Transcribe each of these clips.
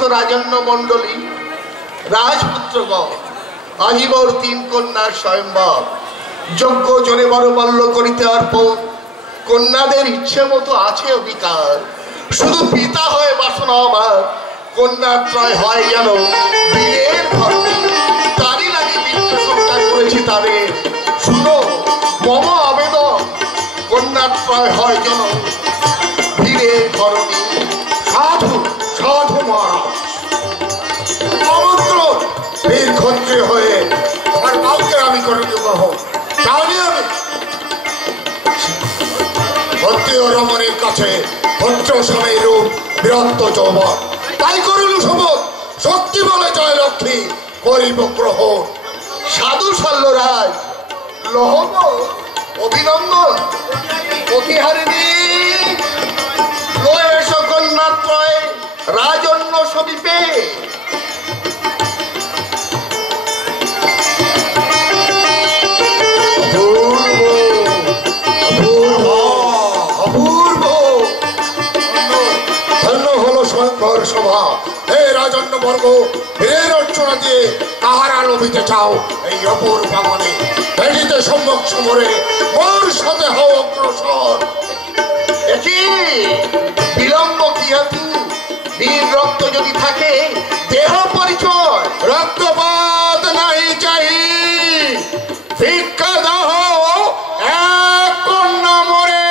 সমস্ত রাজন্য মণ্ডলী, রাজপুত্রগণ, আজিবর 3 কন্যার স্বয়ংবর যজ্ঞ জনে বরমাল্য করিতে অর্পণ। কন্যাদের ইচ্ছে মতো আছে অধিকার, শুধু পিতা হয়ে বাসনা আমার কন্যাত্রয় হয় যেন বীরের ধর্মী। তারই লাগে মৃত্যু সৎকার করেছি তাদের। শুনো মম আবেদন, কন্যাত্রয় হয় যেন বীরের ধর্মী। সাধু সাধু মহারাজ, আমন্ত্রণ বীর ক্ষত্রিয় হয়ে আর কাউকে আমি করে দেব জানি। আমি ক্ষত্রিয় রমণীর কাছে ভদ্র স্বামী রূপ বীরত্ব যৌবন, তাই করিল শপথ শক্তি বলে জয় লক্ষ্মী করিব গ্রহণ। সাধু শল্যরাজ লহব অভিনন্দন। অতিহারিণী লয়ে কন্যাত্রয় রাজন্য সমীপে। সভা হে রাজন্য বর্গ, বীরের অর্চনা দিয়ে কাহারা লভিতে চাও এই অপর বাগানে, বেড়িতে সম্মুখ সমরে মোর সাথে হও অগ্রসর। বিলম্ব কি হেতু? বীর রক্ত যদি থাকে দেহ পরিচয়। রক্তপাত নাই চাই, ভিক্ষা দাহ এক কন্যা মরে।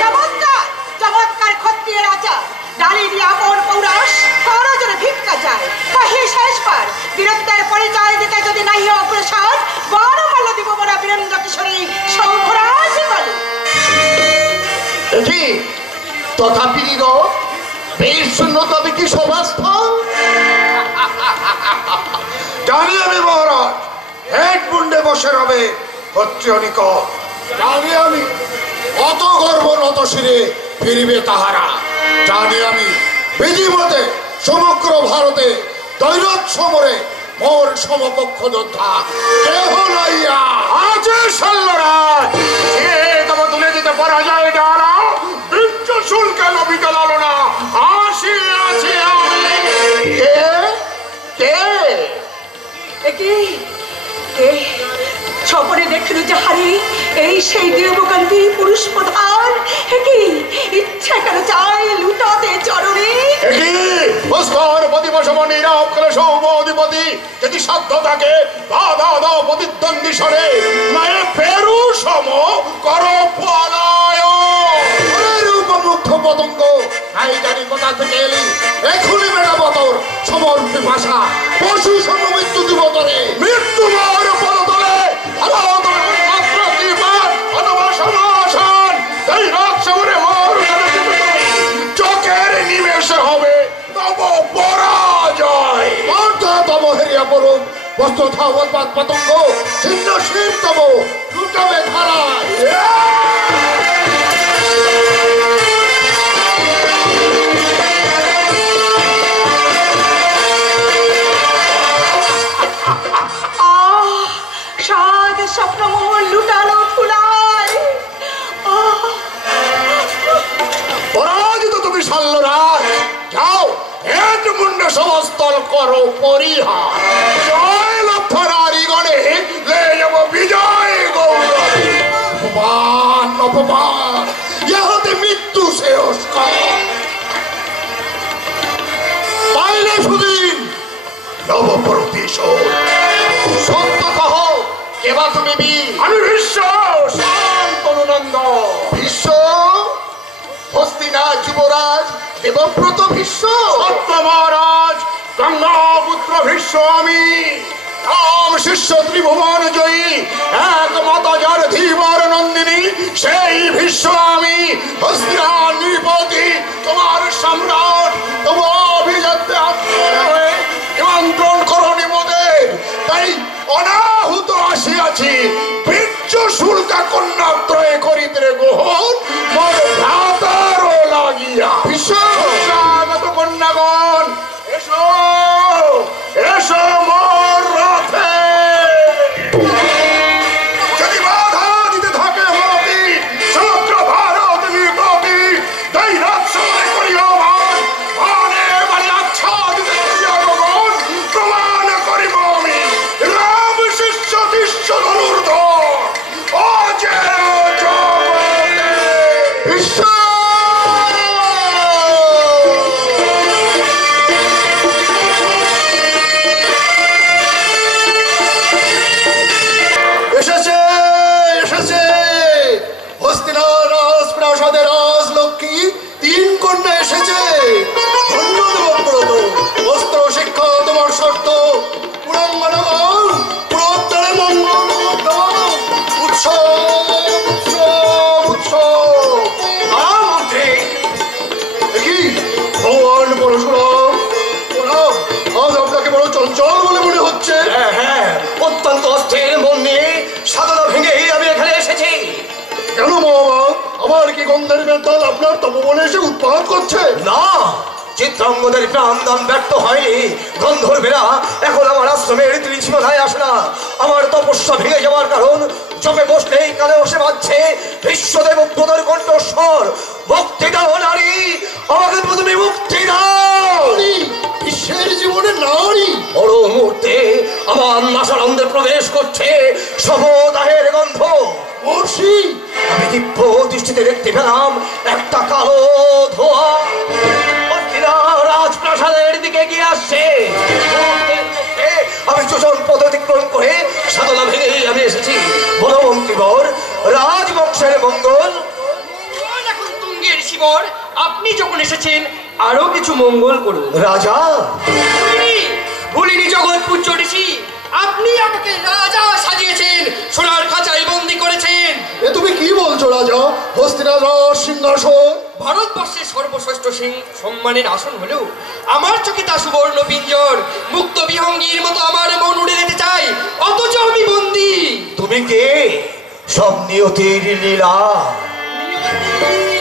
চমৎকার চমৎকার ক্ষত্রিয় রাজা, ডালি দিয়ে আপন পৌরাস করজনে ভিক্ষা যায়। কহি শেষবার বীরত্বের পরিচয় দিতে যদি নাই অগ্রসর, বড়মাল্য দিব বড় বীরেন্দ্র কিশোরী শঙ্খরাজ বলে। তথাপি বীর শূন্য তবে কি সভাস্থল? জানি আমি মহারাজ, হেড মুন্ডে বসে রবে ক্ষত্রিয় নিকট। জানি আমি অত গর্ব নত শিরে ফিরিবে তাহারা। জানি আমি বিধিমতে সমগ্র ভারতে দৈরথ সমরে মোর সমকক্ষ যোদ্ধা কেহ লইয়া আছে শল্যরাজ। সে তবে তুলে দিতে পারা যায় ডালা বীর্য শুল্কে লভিতে লালনা আসিয়াছি আমি। কে কে কে ছপরে দেখিল যাহারি এই সেই দেবকান্তি পুরুষ প্রধান। কি ইচ্ছা কেন চাই লুটাতে চরণে? অধিপতি যদি সাধ্য থাকে দাদা দাও প্রতিদ্বন্দ্বী সরে নয় ফেরু সম কর উপমুগ্ধ পতঙ্গ। নাই জানি কোথা থেকে এলি, এখনই মেটাবো তোর সমর পিপাসা। পশু সমমৃত্যু দিব তোরে, মৃত্যু মোর পদতলে। চোখের নিমেষে হবে তব পরাজয়। তব হেরিয়া পড়ুন বস্তুথা উন্মাদ পতঙ্গ, ছিন্ন শির তব লুটাবে ধারায়। সাদ স্বপ্নমোহন লুটালো ফুলায়। পরাজিত তুমি শল্যরাজ, যাও হেড মুন্ড সমস্তল করো পরিহার। জয় লক্ষ নারী গণে লে যাব বিজয় গৌরবে। অপমান অপমান ইহাতে মৃত্যু শেষ পাইলে সুদিন নব প্রতিশোধ। সত্য কহ, কেবা তুমি বীর? আমি বিশ্ব শান্তনুনন্দ। বিশ্ব হস্তিনা যুবরাজ দেবব্রত ভীষ্ম। সত্য মহারাজ, গঙ্গাপুত্র ভীষ্ম আমি। রাম শিষ্য ত্রিভুবন জয়ী, এক মাতা যার ধীবর নন্দিনী, সেই ভীষ্ম আমি। হস্তিনা নৃপতি তোমার সম্রাট, তবু অভিজাতে আত্মনে হয়ে নিমন্ত্রণ করো নিমদের। তাই অনাহুত আসিয়াছি বীর্য শুল্কা কন্যাত্রয়ে করিতে গ্রহণ মোর ভ্রাতারও লাগিয়া। স্বাগত কন্যাগণ, এসো এসো মোর রথে। যদি বাধা দিতে থাকে মতি সমগ্র ভারত নিপতি, দৈরথ সময় করিও মান, মানে মানে আমার কি গন্ধের বেতাল আপনার তপবনে এসে উৎপাদ করছে? না, চিত্রাঙ্গদের প্রাণদান ব্যর্থ হয়নি। গন্ধর্বেরা এখন আমার আশ্রমের ত্রিসীমানায় আসে না। আমার তপস্যা ভেঙে যাওয়ার কারণ জপে বসলেই কানে বসে বাজছে বিশ্বদেব প্রদার কণ্ঠস্বর। মুক্তি দাও নারী, আমাকে প্রথমে মুক্তি দাও। বিশ্বের জীবনে নারী বড় মুহূর্তে আমার নাসানন্দে প্রবেশ করছে শবদাহের গন্ধ। মহর্ষি, আমি দিব্য দৃষ্টিতে দেখতে পেলাম একটা কালো ধোঁয়া রাজপ্রাসাদের দিকে গিয়ে আসছে। আমি যোজন পদ অতিক্রম করে সাধনা ভেঙেই আমি এসেছি। বনমন্ত্রীবর, রাজবংশের মঙ্গল। এখন তুঙ্গের শিবর, আপনি যখন এসেছেন আরো কিছু মঙ্গল করুন। রাজা ভুলিনি জগৎ পূজ্য ঋষি, আপনি আমাকে রাজা সাজিয়েছেন, সোনার খাঁচায় বন্দি করেছেন। এ তুমি কি বলছো রাজা? হস্তিনাথ সিংহাসন ভারতবর্ষের সর্বশ্রেষ্ঠ সম্মানের আসন হলেও আমার চোখে তা সুবর্ণ পিঞ্জর। মুক্ত বিহঙ্গীর মতো আমার মন উড়ে যেতে চাই, অথচ আমি বন্দি। তুমি কে? সব নিয়তির লীলা।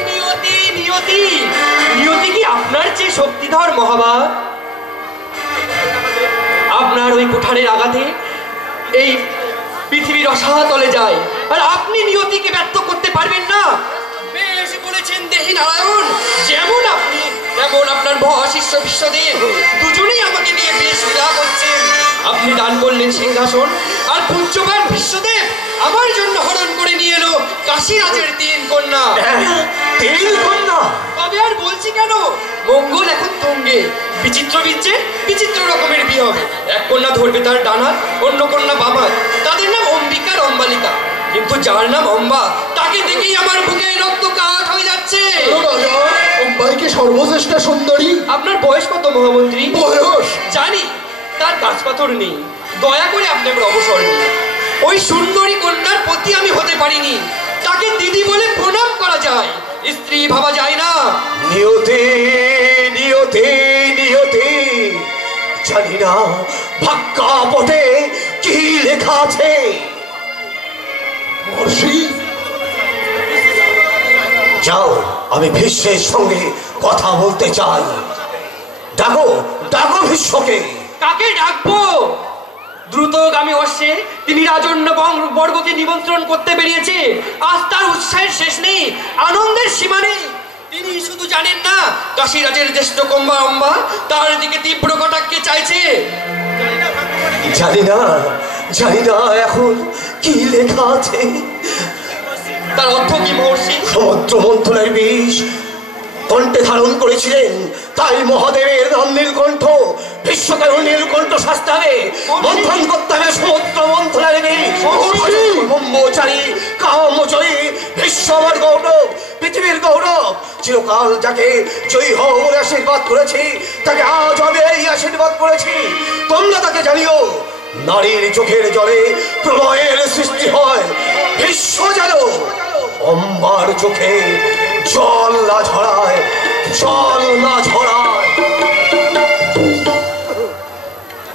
নিয়তি নিয়তি নিয়তি কি আপনার চেয়ে শক্তিধর মহাভাব? আপনার ওই কুঠারের আঘাতে এই পৃথিবীর অসাতলে যায়, আর আপনি নিয়তিকে ব্যর্থ করতে পারবেন না। বেশ বলেছেন দেহি নারায়ণ, যেমন আপনি তেমন আপনার শিষ্য বিশ্বদেব, দুজনেই আমাকে নিয়ে বেশ লীলা করছেন। আপনি দান করলেন সিংহাসন, আর পূজ্যবান বিশ্বদেব আমার জন্য হরণ করে নিয়ে এলো কাশীরাজের 3 কন্যা। 3 কন্যা? তবে আর বলছি কেন, মঙ্গল এখন তুঙ্গে। বিচিত্র বীর্যে বিচিত্র রকমের বিয়ে হবে। এক কন্যা ধরবে তার ডানা, অন্য কন্যা বামার। তাদের নাম অম্বিকা আর অম্বালিকা। কিন্তু যার নাম অম্বা, তাকে দেখেই আমার বুকে রক্ত কাঠ হয়ে যাচ্ছে। রাজা, অম্বাই কি সর্বশ্রেষ্ঠ সুন্দরী? আপনার বয়স কত মহামন্ত্রী? বয়স জানি, তার গাছপাথর নেই। দয়া করে আপনি আমার অবসর নিন। ওই সুন্দরী কন্যার প্রতি আমি হতে পারিনি, তাকে দিদি বলে প্রণাম করা যায়, স্ত্রী ভাবা যায় না। নিয়তি নিয়তি নিয়তি, জানি না ভাগ্যপটে কি লেখা আছে। মহর্ষি, যাও, আমি ভীষ্মের সঙ্গে কথা বলতে চাই। ডাকো ডাকো ভীষ্মকে। কাকে ডাকবো? দ্রুতগামী অশ্বে তিনি রাজন্য বর্গকে নিমন্ত্রণ করতে বেরিয়েছে। আজ তার উৎসাহের শেষ নেই, আনন্দের সীমা নেই। তিনি শুধু জানেন না, কাশীরাজের জ্যেষ্ঠ কন্যা অম্বা তার দিকে তীব্র কটাক্ষে চাইছে। জানি না এখন কি লেখা আছে। তার অর্থ কি মহর্ষি? সমুদ্র মন্থনের বিষ কণ্ঠে ধারণ করেছিলেন, তাই মহাদেবের নীলকণ্ঠ বিশ্বকাল নীলকণ্ঠ শাস্ত্রে মন্থন করতে হবে সমুদ্র মন্থনের বিষ। ব্রহ্মচারী কামচরী বিশ্ব আমার গৌরব, পৃথিবীর গৌরব। চিরকাল যাকে জয়ী হও বলে আশীর্বাদ করেছি, তাকে আজ আমি এই আশীর্বাদ করেছি। তোমরা তাকে জানিও, নারীর চোখের জলে প্রলয়ের সৃষ্টি হয়। বিশ্ব জানো, অম্বার চোখে জল না ঝরায়।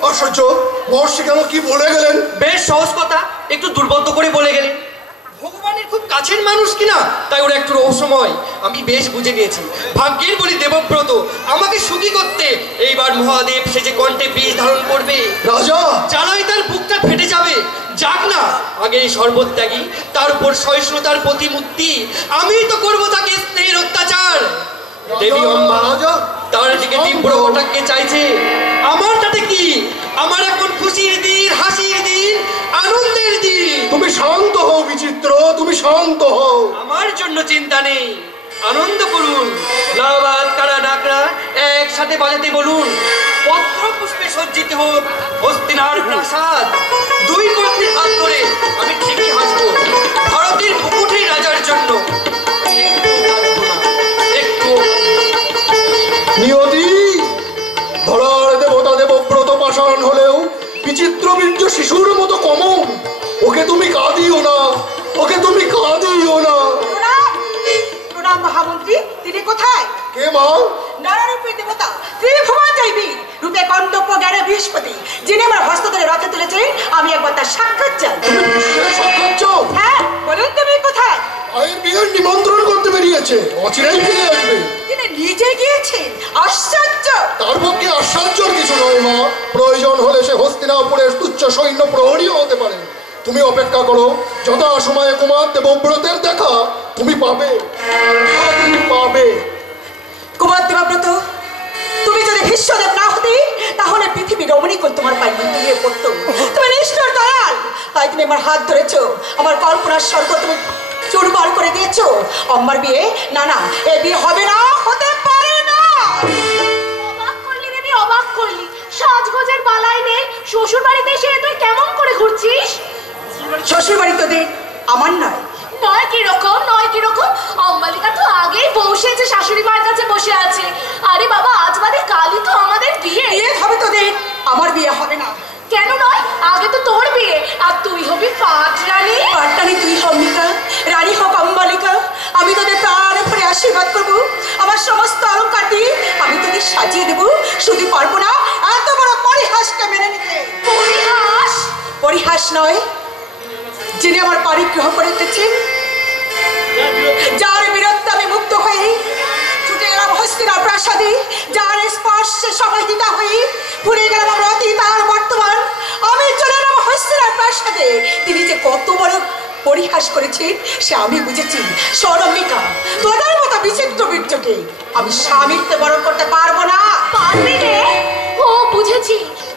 আশ্চর্য, মহর্ষি কেন কি বলে গেলেন? বেশ সহজ কথা, একটু দুর্বোধ্য করে বলে গেলেন। ভগবানের খুব কাছের মানুষ কিনা, তাই ওরা একটু রহস্যময়। আমি বেশ বুঝে নিয়েছি, ভাগ্যের বলি দেবব্রত আমাকে সুখী করতে এইবার মহাদেব সে যে কণ্ঠে বিষ ধারণ করবে। রাজা, জ্বালায় তার বুকটা ফেটে যাবে। যাক না, আগে এই সর্বত্যাগী, তার উপর সহিষ্ণুতার প্রতিমূর্তি। আমি তো করবো তাকে স্নেহের অত্যাচার। দেবী অম্বা তার দিকে তীব্র কটাক্ষে চাইছে। আমার তাতে কি? আমার এখন খুশির দিন, হাসির দিন, আনন্দের দিন। তুমি শান্ত হও বিচিত্র, তুমি শান্ত হও। আমার জন্য চিন্তা নেই, আনন্দ করুন। লাবাদ কারা ডাকরা একসাথে বাজাতে বলুন। পত্র পুষ্পে সজ্জিত হোক হস্তিনার প্রাসাদ। 2 পত্নীর হাত ধরে আমি ঠিকই হাসবো। ভারতের মুকুটেই রাজার জন্য নিয়তি, ধরার দেবতা দেবব্রত পাষাণ হলেও বিচিত্র বীর্য শিশুর মতো কমন। ওকে তুমি কাঁদিও না, ওকে তুমি কাঁদিও না। প্রণাম মহামন্ত্রী, তিনি কোথায়? কে মা? নারারূপী দেবতা ত্রিভুবন জয়ী রূপে কন্তব্য জ্ঞানে বৃহস্পতি, যিনি আমার হস্ত ধরে রথে তুলেছেন। আমি একবার তার সাক্ষাৎ চাই। তুমি বিশ্বের সাক্ষাৎ চাও? হ্যাঁ, বলুন তুমি কোথায়? আয়ের বিয়ের নিমন্ত্রণ করতে গিয়েছে, অচিরেই ফিরে আসবে। তিনি নিজে গিয়েছেন? আশ্চর্য! তার পক্ষে আশ্চর্যের কিছু নয় মা, প্রয়োজন হলে সে হস্তিনাপুরের তুচ্ছ সৈন্য প্রহরীও হতে পারে। তুমি অপেক্ষা করো, যথা সময়ে কুমার দেবব্রতের দেখা তুমি পাবে, তুমি পাবে। কুমার দেবব্রত, তুমি যদি ভীষ্মদেব না হতে তাহলে পৃথিবী রমণীকুল তোমার পায়ে লুটিয়ে পড়তো। তুমি নিষ্ঠুর দয়াল, তাই তুমি আমার হাত ধরেছো, আমার কল্পনার স্বর্গ তুমি চুরমার করে দিয়েছো। আমার বিয়ে না, না, এ বিয়ে হবে না, হতে পারে না। অবাক করলি দিদি, অবাক করলি। সাজগোজের বালাই নেই, শ্বশুর বাড়িতে এসে তুই কেমন করে ঘুরছিস? শ্বশুর বাড়ি তোদের, আমার নয়। নয় কিরকম, নয় কিরকম? অম্বালিকা তো আগেই বসেছে, শাশুড়ি মার কাছে বসে আছে। আরে বাবা, আজ বাদে কালই তো আমাদের বিয়ে। বিয়ে হবে তোদের, আমার বিয়ে হবে না। কেন নয়? আগে তো তোর বিয়ে, আর তুই হবি পাটরানী। পাটরানী তুই অম্বিকা, রানী হোক অম্বালিকা। আমি তোদের প্রাণ ভরে আশীর্বাদ করবো, আমার সমস্ত অলঙ্কার দিয়ে আমি তোদের সাজিয়ে দেবো। শুধু পারবো না এত বড় পরিহাসকে মেনে নিতে। পরিহাস? পরিহাস নয়, যিনি আমার পরিগ্রহ করিতেছেন, যার বিরুদ্ধে আমি মুক্ত হয়ে ছুটে এলাম হস্তিনার প্রাসাদে, যার স্পর্শে সমাহিতা হয়ে ভুলে গেলাম আমার অতীত আর বর্তমান, আমি চলে এলাম হস্তিনার প্রাসাদে। তিনি যে কত বড় পরিহাস করেছেন সে আমি বুঝেছি। সৌরম্বিকা, তোদের মতো বিচিত্র বীর্যকে আমি স্বামীত্বে বরণ করতে পারবো না। পারবি রে? ও বুঝেছি,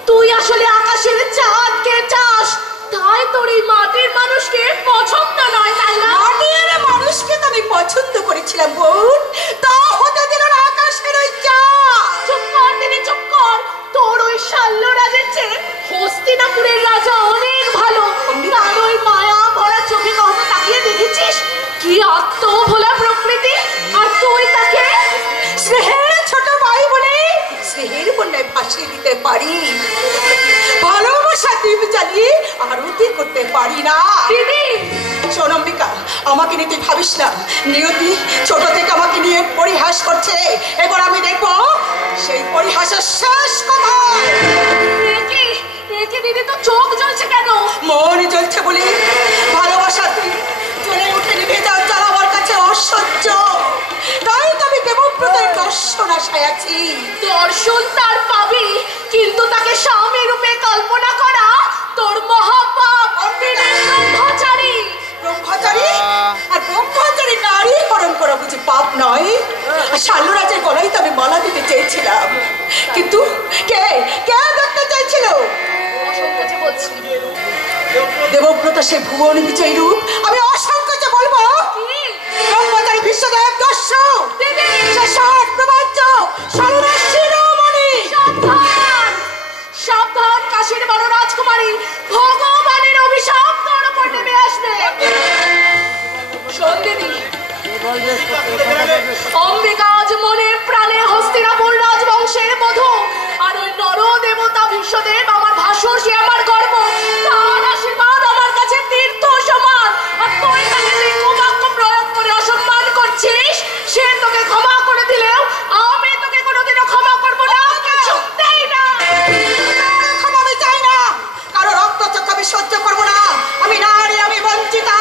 তুই আসলে আকাশের চাঁদকে চাস, তাই তোর এই মাটির মানুষকে পছন্দ নয়, তাই না? মাটির মানুষকে তো আমি পছন্দ করেছিলাম বোন, তা হতে দিল না আকাশের ওই চাঁদ। চুপ কর দিদি, চুপ কর। তোর ওই শাল্যরাজের চেয়ে হস্তিনাপুরের রাজা অনেক ভালো। তার ওই মায়া ভরা চোখে কখনো তাকিয়ে দেখেছিস? কি আত্মভোলা প্রকৃতি, আর তুই তাকে স্নেহের ছোট ভাই বলে স্নেহের বন্যায় ভাসিয়ে দিতে পারি, ভালোবাসা দ্বীপ জ্বালিয়ে আরতি করতে পারি না। দিদি। সোনম্বিকা, আমাকে নিয়ে তুই ভাবিস না। নিয়তি ছোট থেকে আমাকে নিয়ে পরিহাস করছে, এবার আমি দেখবো সেই পরিহাসের শেষ কোথায়। দিদি, তো চোখ জ্বলছে কেন? মন জ্বলছে বলে ভালোবাসা তুই চলে উঠে নিভে যাও, যার আমার কাছে অসহ্য। তাই তো আমি দেবব্রতের দর্শন আশায় আছি। দর্শন তার পাবি, কিন্তু তাকে স্বামী রূপে কল্পনা করা তোর মহাপাপ। ব্রহ্মচারী। ব্রহ্মচারী? আর ব্রহ্মচারী নারী হরণ করা বুঝি পাপ নয়? আর শাল্যরাজের গলায় তো আমি মালা দিতে চেয়েছিলাম, কিন্তু কে কে দেখতে চাইছিল? অসংকোচে বলছি। দেবব্রত সে ভুবন বিজয়ী রূপ আমি অসংকোচে বলবো। ব্রহ্মচারী বিশ্বদেব দস্যু, সে ষাট প্রবাচ্য শাল্যরাজ শিরোমণি। সাবধান, সাবধান, কাশীর বড় রাজকুমারী, ভগবানের অভিশাপ তোর উপর নেমে আসবে। শোন দিদি, অম্বিকা আজ মনে প্রাণে হস্তিনাপুর রাজবংশের বধূ, আর ওই নর দেবতা ভীষ্মদেব আমার ভাসুর, সে আমার গর্ব। তার আশীর্বাদ আমার কাছে তীর্থ সমান। আর তুই তাকে যে কুবাক্য প্রয়োগ করে অসম্মান করছিস, সে তোকে ক্ষমা করে দিলেও আমি তোকে কোনোদিনও ক্ষমা করবো না, কিছুতেই না। ক্ষমা আমি চাই না, কারো রক্তচক্ষু আমি সহ্য করবো না। আমি নারী, আমি বঞ্চিতা।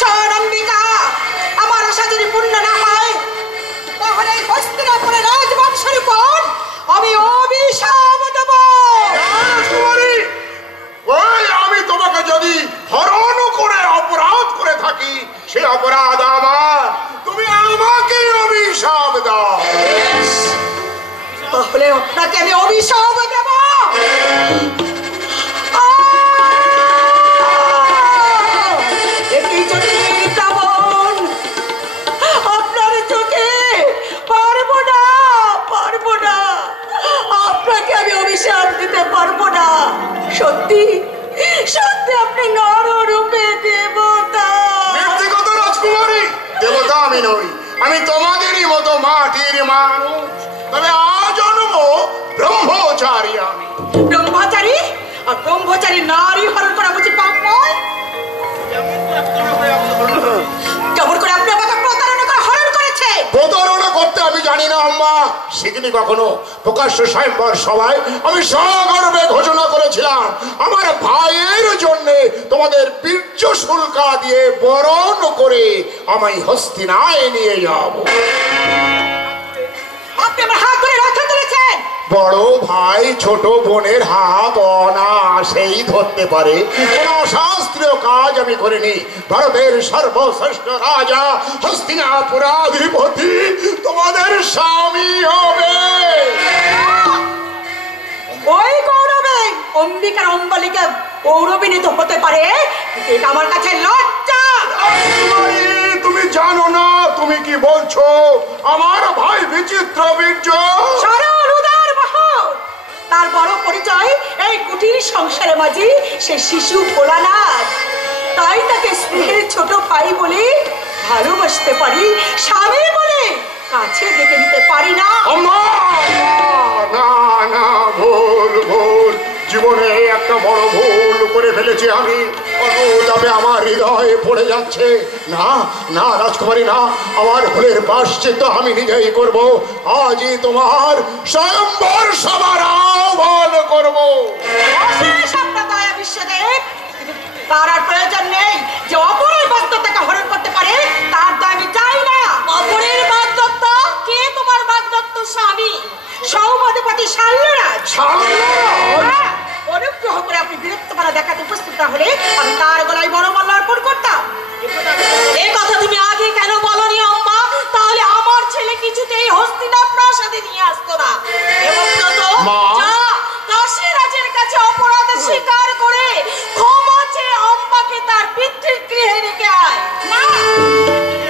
সোনম্বিকা, আমার আশা যদি পূর্ণ না হয় তাহলে হস্তিনাপুরের রাজবংশের উপর আমি অভিশাপ দেব। রাজকুমারী, ওই আমি তোমাকে যদি হরণ করে অপরাধ করে থাকি, সে অপরাধ আমার, তুমি আমাকে অভিশাপ দাও। তাহলে আপনাকে আমি অভিশাপ দেব। একই যদি প্লাবন আপনার চোখে পারবো না, পারবো না, আপনাকে আমি অভিশাপ দিতে পারবো না। সত্যি সত্যি আপনি নর রূপে দেবতা। ব্যক্তিগত রাজকুমারী, দেবতা আমি নই, আমি তোমাদেরই মতো মাটির মানুষ, তবে আজন্ম ব্রহ্মচারী আমি। ব্রহ্মচারী? আর ব্রহ্মচারী নারী হরণ করা বুঝি পাপ নয়? কেমন করে আপনি আমাকে প্রতারণা করে হরণ করেছে? প্রতারণা করতে আমি জানি না আম্মা সেদিনই কখনো প্রকাশ্য স্বয়ম্বর সভায় আমি সগর্বে ঘোষণা করেছিলাম আমার ভাইয়ের জন্য তোমাদের বীর্য শুল্কা দিয়ে বরণ করে আমায় হস্তিনায় নিয়ে যাব। আপনি আমার হাত ধরে রক্ষা করেছেন। বড় ভাই ছোট বোনের হাত অনায়াসেই ধরতে পারে, কোন শাস্ত্রীয় কাজ আমি করিনি। ভারতের সর্বশ্রেষ্ঠ রাজা হস্তিনাপুরাধিপতি তোমাদের স্বামী হবে। ওই গৌরবে অম্বিকার অম্বালিকা গৌরবিনীত হতে পারে, এটা আমার কাছে লজ্জা। তুমি জানো না তুমি কি বলছো? আমার ভাই বিচিত্র বীর্য, সরল উদার মহৎ, তার বড় পরিচয় এই কুটির সংসারে মাঝে সে শিশু ভোলানাথ। তাই তাকে স্নেহের ছোট ভাই বলে ভালোবাসতে পারি, স্বামী বলে কাছে ডেকে নিতে পারি না। না না, ভুল ভুল, জীবনে একটা বড় ভুল করে ফেলেছি আমি। অনুতাপে আমার হৃদয়ে পড়ে যাচ্ছে। না না রাজকুমারী, না, আমার ভুলের প্রায়শ্চিত্ত আমি নিজেই করব। আজই তোমার স্বয়ম্বর সভার আহ্বান করব। বিশ্বদেব, তার আর প্রয়োজন নেই যে অপরের বাগদত্তাকে হরণ করতে পারে, তার তো আমি চাই না। অপরের বাগদত্তা কে? তোমার বাগদত্ত স্বামী সৌমধিপতি শাল্যরাজ। অনুগ্রহ করে আপনি বীরত্বপনা দেখাতে উপস্থিত না হলে আমি তার গলায় বড়মাল্য অর্পণ করতাম। এই কথা তুমি আগে কেন বলনি আম্মা? তাহলে আমার ছেলে কিছুতেই হস্তিনা প্রাসাদে নিয়ে আসতো না। এবং কাশীরাজের কাছে অপরাধ স্বীকার করে ক্ষমা চেয়ে আম্মাকে তার পিতৃগৃহে রেখে আয়। না,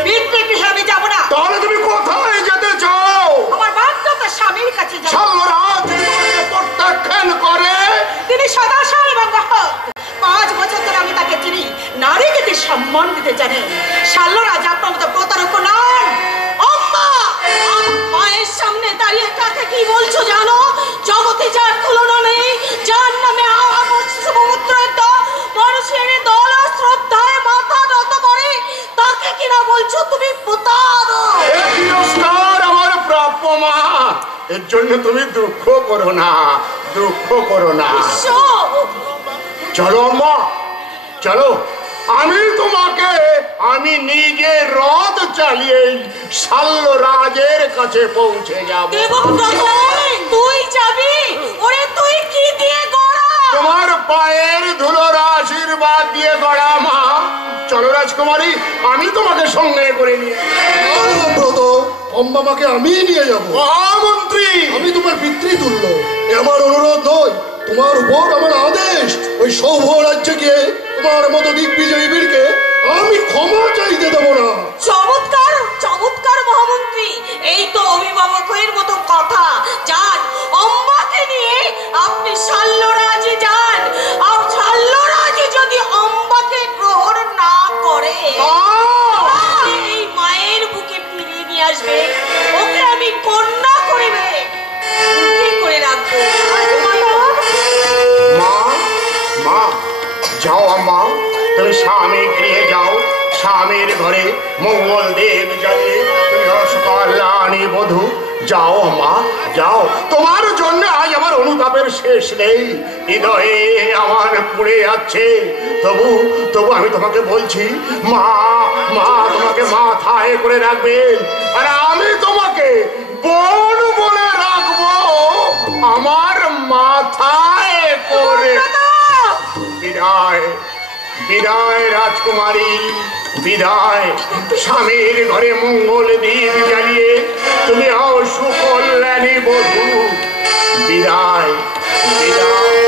পিতৃগৃহে আমি যাব না। তাহলে তুমি কোথায় যেতে চাও? আমার বাগদত্তার স্বামীর কাছে যাব। শাল্যরাজ তোমাকে প্রত্যাখ্যান করে? তিনি সদাশয় এবং মহৎ। 5 বছর ধরে আমি তাকে চিনি, নারী জাতি সম্মান দিতে জানেন। শাল্যরাজ আপনার মতো প্রতারক নন। আম্মা, মায়ের সামনে দাঁড়িয়ে কাকে কি বলছো জানো? জগতে যার তুলনা নেই, যার নামে সমুদ্রের মানুষের দল শ্রদ্ধায় মাথা নত করে, তাকে কিনা বলছো তুমি প্রতারক। এই তিরস্কার আমার প্রাপ্য মা, এর জন্য তুমি দুঃখ করো না, দুঃখ করো না। চলো মা, চলো, আমি নিজে রথ চালিয়ে শাল্যরাজের কাছে পৌঁছে যাব। তুই যাবি? ওরে তুই কি দিয়ে গড়া? তোমার পায়ের ধুলোর আশীর্বাদ দিয়ে গড়া মা। চলো রাজকুমারী, আমি তোমাকে সঙ্গে করে নিয়ে ব্রত অম্বামাকে আমি নিয়ে যাব। মহামন্ত্রী, আমি তোমার পিতৃতুল্য, এ আমার অনুরোধ নয়, তোমার উপর আমার আদেশ। ওই সৌভ রাজ্যে গিয়ে তোমার মতো দিগ্বিজয়ী বীরকে আমি ক্ষমা চাইতে দেবো না। চমৎকার চমৎকার মহামন্ত্রী, এই তো অভিভাবকের মতো কথা। যান, অম্বাকে নিয়ে আপনি শাল্যরাজে যান। আর শাল্যরাজে যদি অম্বাকে গ্রহণ না করে, এই মায়ের বুকে ফিরিয়ে নিয়ে আসবে। ওকে আমি কন্যা করবে, বুকে করে রাখবো। মা, মা, যাও আম্মা, তুমি স্বামী গৃহে যাও। স্বামীর ঘরে মঙ্গল দেব জানে তুমি কল্যাণী বধূ। যাও মা, যাও। তোমার জন্য আজ আমার অনুতাপের শেষ নেই, হৃদয়ে আমার পুড়ে যাচ্ছে। তবু তবু আমি তোমাকে বলছি, মা, মা তোমাকে মাথায় করে রাখবেন, আর আমি তোমাকে বোন বলে রাখবো আমার মাথায় করে। বিদায়, বিদায় রাজকুমারী, বিদায়। স্বামীর ঘরে মঙ্গল দ্বীপ জ্বালিয়ে তুমি হও সুকল্যাণী বধূ। বিদায়, বিদায়।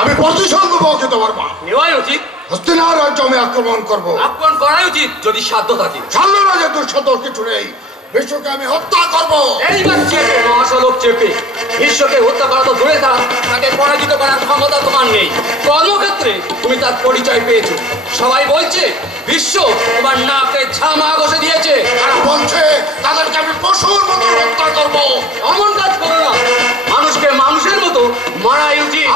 আমি প্রতিশোধ বলছি তোমার মা। নেওয়াই উচিত। হস্তিনার রাজ্য আমি আক্রমণ করবো। আক্রমণ করাই উচিত যদি সাধ্য থাকে। শাল্যরাজের দুঃসাধ্য কিছু নেই, বিশ্বকে আমি হত্যা করবো। এইবার চেপে মহাশলোক চেপে বিশ্বকে হত্যা করা তো দূরে থাক, তাকে পরাজিত করার ক্ষমতা তোমার নেই। কর্মক্ষেত্রে তুমি তার পরিচয় পেয়েছো। সবাই বলছে বিশ্ব তোমার নাকে ঝামা ঘষে দিয়েছে। তারা বলছে তাদেরকে আমি পশুর মতো হত্যা করবো। এমন কাজ করো না, মানুষকে মানুষের মতো মারাই উচিত।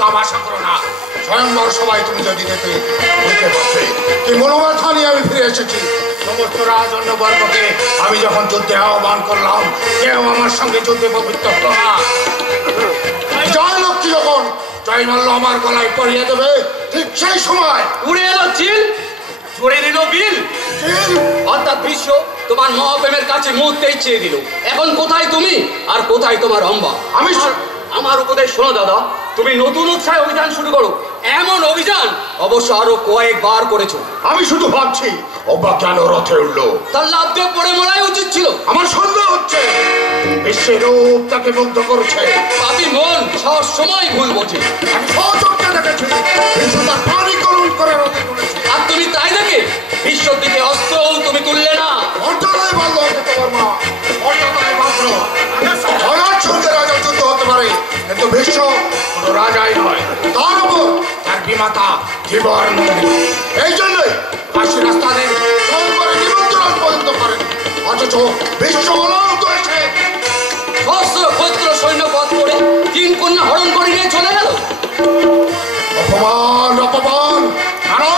তামাশা করো না, স্বয়ংবর সবাই তুমি যদি দেখে বুঝতে পারবে কি মনোব্যথা নিয়ে আমি ফিরে এসেছি। সমস্ত রাজন্য বর্গকে আমি যখন যুদ্ধে আহ্বান করলাম, কেউ আমার সঙ্গে যুদ্ধে পবিত্র হলো না। জয় লক্ষ্মী যখন জয় মাল্য আমার গলায় পরিয়ে দেবে, ঠিক সেই সময় উড়ে এলো চিল, জোরে দিল বিল। অর্থাৎ বিশ্ব তোমার মহাপ্রেমের কাছে মুহূর্তেই চেয়ে দিল। এখন কোথায় তুমি আর কোথায় তোমার অম্বা? আমার উপদেশ শোনো দাদা, তুমি নতুন উৎসাহে অভিযান শুরু করো। এমন অভিযান অবশ্য আরো কয়েকবার করেছো। আমি শুধু ভাবছি অব্বা কেন রথে উঠলো। তার লাভ দিয়ে পড়ে মরাই উচিত ছিল। আমার সন্দেহ হচ্ছে বিশ্বের রূপ তাকে মুগ্ধ করছে। পাপি মন সব সময় ভুল বোঝে। আমি সচক্ষে দেখেছি বিশ্ব তার পানি গরম করে রথে তুলেছে। আর তুমি তাই দেখে বিশ্বর দিকে অস্ত্রও তুমি তুললে না। অর্থনয় বাঁধল তোমার মা, অর্থনয় বাঁধল। জয়ার সঙ্গে রাজা যুদ্ধ হতে পারে, কিন্তু বিশ্ব কোনো রাজাই নয়, তার উপর তার বিমাতা জীবন মন্দির। এই জন্যই কাশী রাস্তাদের সরকারে নিমন্ত্রণ পর্যন্ত করেন, অথচ বিশ্ব অনাহত হয়েছে। সহস্র ক্ষত্র সৈন্য পথ করে 3 কন্যা হরণ করে নিয়ে চলে গেল। অপমান অপমান! না,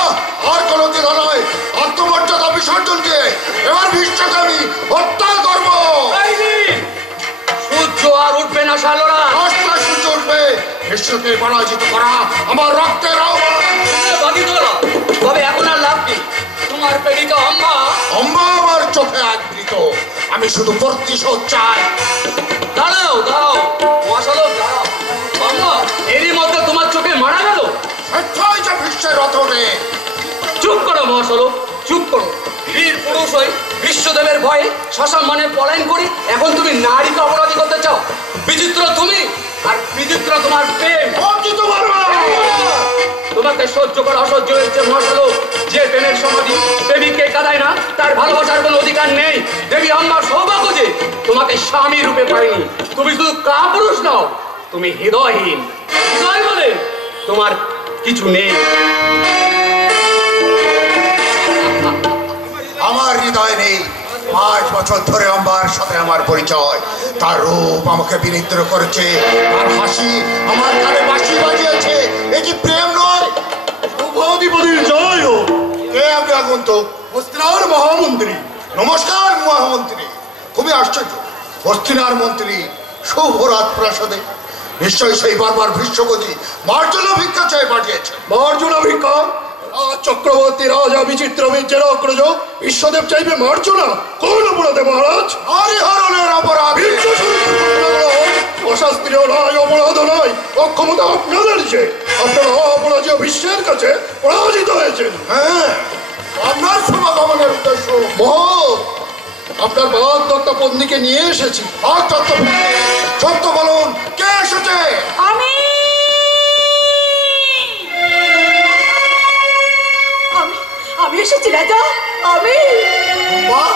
আর কোনো দ্বিধা নয়। আত্মমর্যাদা বিসর্জন দিয়ে এবার বিশ্বকে আমি হত্যা করবো। সূর্য আর উঠবে না শালোরা। রাস্তা সূর্য উঠবে। বিশ্বকে পরাজিত করা আমার রক্তের আহ্বান। তবে এখন আর লাভ কি? তোমার প্রেমিকা অম্বা অম্বা আমার চোখে আবৃত। আমি শুধু প্রতিশোধ চাই। দাঁড়াও দাঁড়াও মহাশালক, দাঁড়াও। অম্বা এরই মধ্যে তোমার চোখে মারা গেল। স্বেচ্ছায় যে বিশ্বের রথ ওঠে। চুপ করো মহাশালক, চুপ করো। বীর পুরুষ হয়ে বিশ্বদেবের ভয়ে সসম্মানে পলায়ন করি এখন তুমি নারীকে অপরাধী করতে চাও। বিচিত্র তুমি আর বিচিত্র তোমার প্রেম। তোমাকে সহ্য করা অসহ্য হয়েছে মহাশালক। যে প্রেমের সমাধি দেবীকে কাঁদায় না, তার ভালোবাসার কোনো অধিকার নেই। দেবী আমার সৌভাগ্য যে তোমাকে স্বামী রূপে পাইনি। তুমি শুধু কাপুরুষ নও, তুমি হৃদয়হীন। হৃদয় বলে তোমার কিছু নেই। আমার হৃদয় নেই। 5 বছর ধরে অম্বার সাথে আমার পরিচয়। তার রূপ আমাকে বিনিদ্র করেছে, তার হাসি আমার কানে বাঁশি বাজিয়েছে। এ কি প্রেম নয়? অধিপতির জয় হোক। কে আপনি আগন্তুক? হস্তিনার মহামন্ত্রী। নমস্কার মহামন্ত্রী। খুবই আশ্চর্য, হস্তিনার মন্ত্রী শুভ রাত প্রাসাদে। নিশ্চয়ই সেই বারবার বিশ্বপতি মার্জনা ভিক্ষা চেয়ে পাঠিয়েছে। মার্জনা ভিক্ষা? চক্রবর্তী রাজা বিচিত্র বীর্যের অগ্রজ বিশ্বদেব চাইবে মার্জনা? কোন অপরাধে মহারাজ? হরিহরণের অপরাধ। অশাস্ত্রীয় নয়, অপরাধ নয়, অক্ষমতা আপনাদের যে। আপনারা অপরাজীয় বিশ্বের কাছে পরাজিত হয়েছেন। হ্যাঁ, আপনার শুভকামনের উদ্দেশ্য মহৎ। আপনার বাগদত্তা পত্নীকে নিয়ে এসেছি। সত্য বলুন, কে এসেছে? আমি আমি এসেছি রাজা, আমি। বাহ,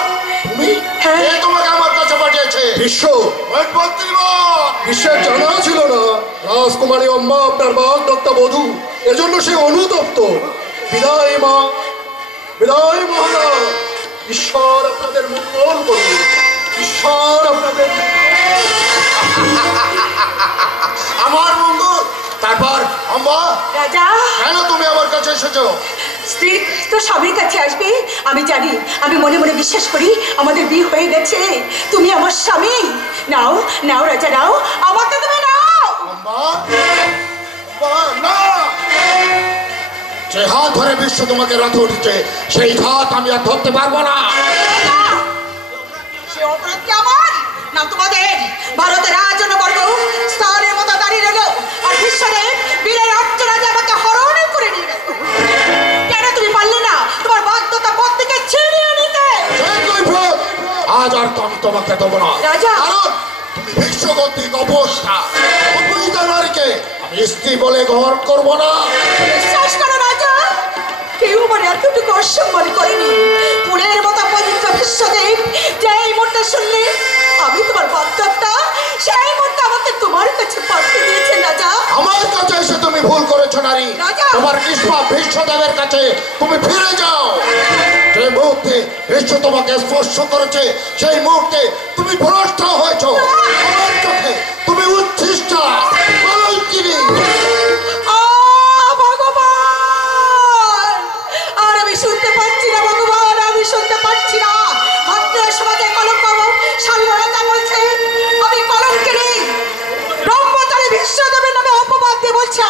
তুমি? হ্যাঁ। কে তোমাকে আমার কাছে পাঠিয়েছে? বিশ্ব। মন্ত্রীবর! বিশ্বের জানা ছিল না রাজকুমারী অম্বা আপনার বাগদত্তা বধূ, এজন্য সে অনুতপ্ত। বিদায় মা, বিদায় মহারাজ। ঈশ্বর আপনাদের মঙ্গল করুন। ঈশ্বর আপনাদের। আমার মঙ্গল। তারপর অম্বা, রাজা, কেন তুমি আমার কাছে এসেছো? স্ত্রী তো স্বামীর কাছে আসবে আমি জানি। আমি মনে মনে বিশ্বাস করি আমাদের বিয়ে হয়ে গেছে। তুমি আমার স্বামী। নাও নাও রাজা, নাও আমাকে তুমি নাও। অম্বা, অম্বা, না! যে হাত ধরে বিশ্ব তোমাকে রথে উঠেছে, সেই হাত আমি আর ধরতে পারবো না। সে অপরাধ কি আমার না তোমাদের? ভারতের রাজন্য বর্গ স্থানের মতো দাঁড়িয়ে রইল, আর বিশ্বদেব বীরের অর্চনা যে আমাকে হরণ করে নিয়ে গেল। কেন তুমি পারলে না তোমার বাধ্যতা পথ থেকে ছিনিয়ে নিতে? আজ আর তো আমি তোমাকে দেবো না। রাজা! কারণ তুমি বিশ্বগতিক অবস্থা। অদ্বৈত নারীকে আমি স্ত্রী বলে গ্রহণ করবো না। বিশ্বাস করো রাজা, কেউ আমার এতটুকু অসম্মান করেনি। ফুলের মতো পবিত্র বিশ্বদেব যে এই মুহূর্তে শুনলে আমি তোমার বাধ্যতা, সেই মুহূর্তে আমাকে তোমার কাছে পাঠিয়ে দিয়েছেন রাজা। আমার কাছে এসে তুমি ভুল করেছো নারী। রাজা! তোমার নিষ্পাপ বিশ্বদেবের কাছে তুমি ফিরে যাও। যে মুহূর্তে বিশ্ব তোমাকে স্পর্শ করেছে, সেই মুহূর্তে তুমি ভ্রষ্ট হয়েছো। আমার চোখে তুমি উচ্ছিষ্টা, কলঙ্কিনী। ভগবান!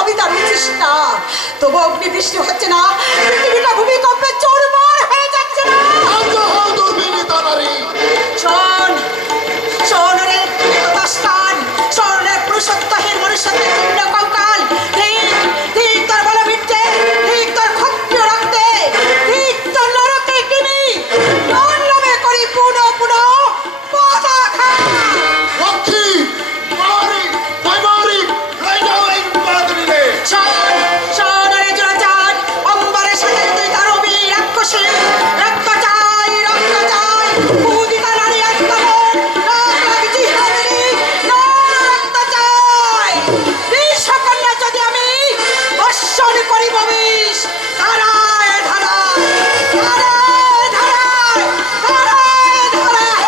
কবিতা লিখিস না, তবু অগ্নি বৃষ্টি হচ্ছে না, পৃথিবীটা ভূমিকম্পে চুরমার হয়ে যাচ্ছে না। শোন শোন রে কথাস্থান, শোন রে পুরুষত্বহীন মনুষ্যত্বের পিণ্ড কঙ্কাল। ঠিক ঠিক তোর বলে মিটছে, ঠিক তোর ক্ষত্রিয় রাখতে, ঠিক তোর নরকে কিনি নন লমে করি পুনঃ পুনঃ পাতা খা। লক্ষ্মী মারি মারি লই যাও এই পাগলিরে। শোন শোন রে জোড়াচাঁদ, অম্বরে সাথে তুই তার অবি রাক্ষসী। রক্ত চাই রক্ত চাই, উদিতা নারী আত্মমন, রাগ লাগছি হারেরি, নর রক্ত চাই। বিশ্বকন্যা যদি আমি বর্ষণ করিব বিষ, ধারায় ধারায় ধারায় ধারায় ধারায় ধারায়।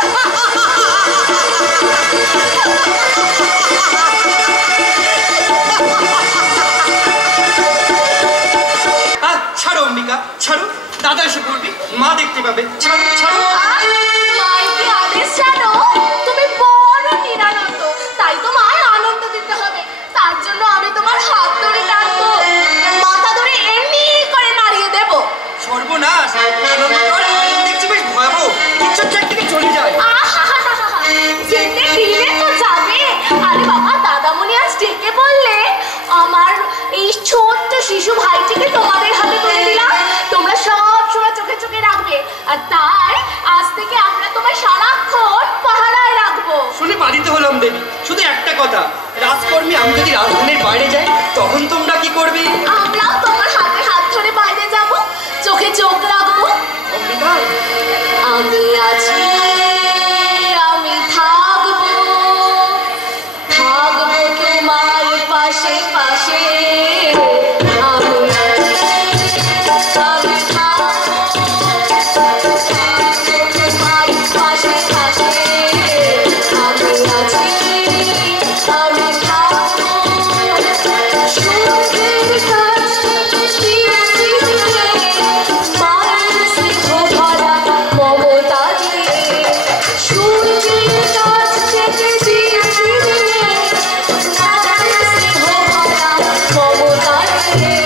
ছাড়ো অম্বিকা, ছাড়ো। দাদা এসে পড়বি, মা দেখতে পাবে। ছাড়ো ছাড়ো। মায়ের কি আদেশ জানো? তুমি বড় নিরানন্দ, তাই তোমায় আনন্দ দিতে হবে। তার জন্য আমি তোমার হাত ধরে টানবো, মাথা ধরে এমনি করে নাড়িয়ে দেবো। সর্বনাশ, আনন্দ দেখছি বেশ ভয়াবহ। ইচ্ছা থেকে চলে যায়। যেতে দিলে তো যাবে। আরে বাবা, দাদামণি আজ ডেকে বললে আমার এই ছোট্ট শিশু ভাইটিকে তোমাদের হাতে তুলে দিলাম, তোমরা সব সময় চোখে চোখে রাখবে। আর তাই আজ থেকে আমরা তোমায় সারাক্ষণ পাহারায় রাখবো। শুনে বাধিত হলাম দেবী। শুধু একটা কথা, রাজকর্মী আমি যদি রাজধানীর বাইরে যাই তখন তোমরা কি করবে? আমরাও তোমার হাতে হাত ধরে বাইরে যাব, চোখে চোখ রাখবো। অম্বিকা, আমি আছি, আমি থাকবো, থাকবো তোমার পাশে পাশে। আমি আছি, আমি থাকবো, থাকবো তোমার পাশে পাশে। আমি আছি, আমি থাকবো, সুখের কাছ থেকে ধীরে ধীরে মায়ের স্নেহ ভরা মমতা দিয়ে। সূর্যের কাছ থেকে ধীরে ধীরে মায়ের স্নেহ ভরা মমতা দিয়ে।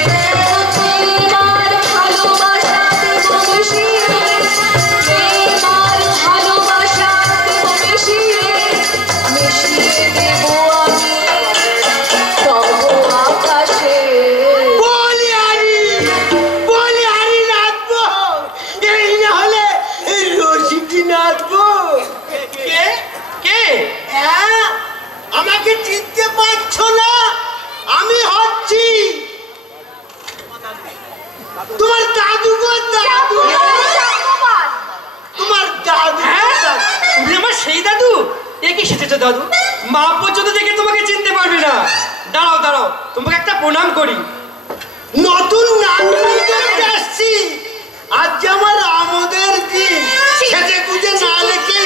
তোমার ভালোবাসা দেব মিশিয়ে, তোমার ভালোবাসা দেব মিশিয়ে, মিশিয়ে দেব আমি তব আকাশে। বলি আরি নাচবো, এই না হলে রসিকি নাচবো। কে কে? হ্যাঁ, আমাকে চিনতে পারছো না? আমি হচ্ছি তোমার দাদু গো, দাদু। ধন্যবাদ। তোমার দাদু গো, হ্যাঁ? দাদু। তুমি আমার সেই দাদু? এ কি সেজেছো দাদু? মা পর্যন্ত দেখে তোমাকে চিনতে পারবে না। দাঁড়াও দাঁড়াও, তোমাকে একটা প্রণাম করি। নতুন নাটক দেখতে আসছি। আজ যে আমার আমোদের দিন, সেজে গুজে না লেখে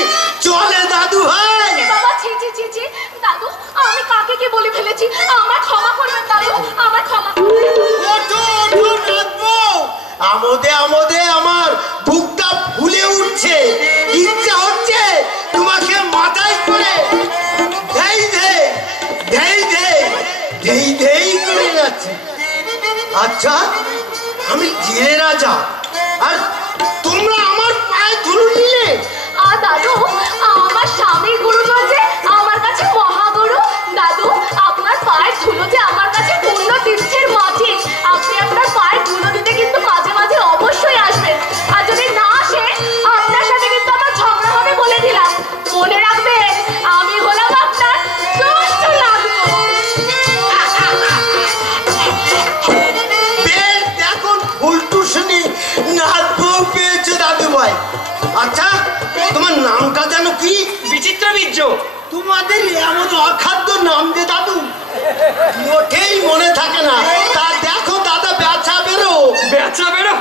চলে দাদু ভাই। এ বাবা, ছি ছি ছি ছি। দাদু, আমি কাকে কি বলে ফেলেছি? আমার ক্ষমা করবেন দাদু, আমার ক্ষমা করবেন। ওঠো ওঠো, নাচবো। আমোদে আমোদে আমার বুকটা ফুলে উঠছে, ইচ্ছা হচ্ছে তোমাকে মাথায় করে ধেই ধেই ধেই ধেই ধেই ধেই করে যাচ্ছে। আচ্ছা, আমি জেলে রাজা, আর তোমরা আমার পায়ে ধুলো নিলে। দাদু, আমার স্বামীর গুরুজন যে আমার কাছে মহাগুরু। দাদু, আপনার পায়ের ধুলো যে আমার কাছে পূর্ণ তীর্থের মাটি। আপনি আপনার পায়ের ধুলো দিতে কিন্তু মাঝে মাঝে অবশ্যই আসবেন। আর যদি না আসেন, আপনার সাথে কিন্তু আমার ঝগড়া হবে বলে দিলাম। মনে রাখবেন, আমি হলাম আপনার দুষ্ট লাগবো। বেশ, এখন ফুল টুসনি নাচবো পেয়েছে দাদু ভাই। আচ্ছা, তোমার নামটা জানো কি? বিচিত্র বীর্য। তোমাদের এমন অখাদ্য নাম যে দাদু মোটেই মনে থাকে না। তা দেখো দাদা, ব্যথা বেরো। বেচা বেরো।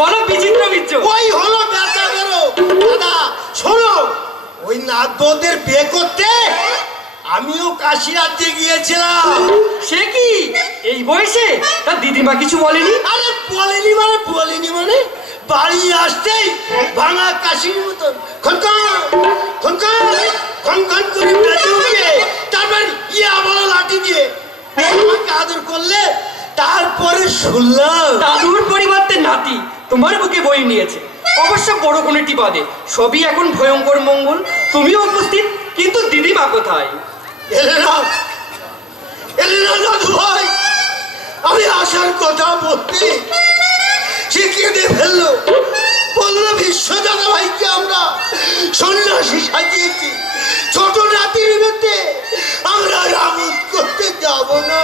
বলো বিচিত্র বীর্য। ওই হলো ব্যথা বেরো। দাদা শোনো, ওই নাতবদের বিয়ে করতে আমিও কাশী রাজ্যে গিয়েছিলাম। সে কি এই বয়সে? তার দিদিমা কিছু বলেনি? আরে বলেনি মানে বাড়ি আসতেই ভাঙা কাশির মতন খনখন খনখন খনখন করে বেজে উঠে, তারপর ইয়া বড় লাঠি দিয়ে আমাকে আদর করলে, তারপরে শুনলাম দাদুর পরিবর্তে নাতি তোমার বুকে বই নিয়েছে। অবশ্য বড় কোনটি বাদে সবই এখন ভয়ঙ্কর মঙ্গল। তুমিও উপস্থিত, কিন্তু দিদিমা কোথায়? এলে না দাদু ভাই, আমি আসার কথা বলতে শিখিয়ে দিয়ে ফেললো। বললো বিশ্ব দাদা ভাইকে আমরা সন্ন্যাসী সাজিয়েছি, ছোট নাতির বেতে আমরা রামত করতে যাব না।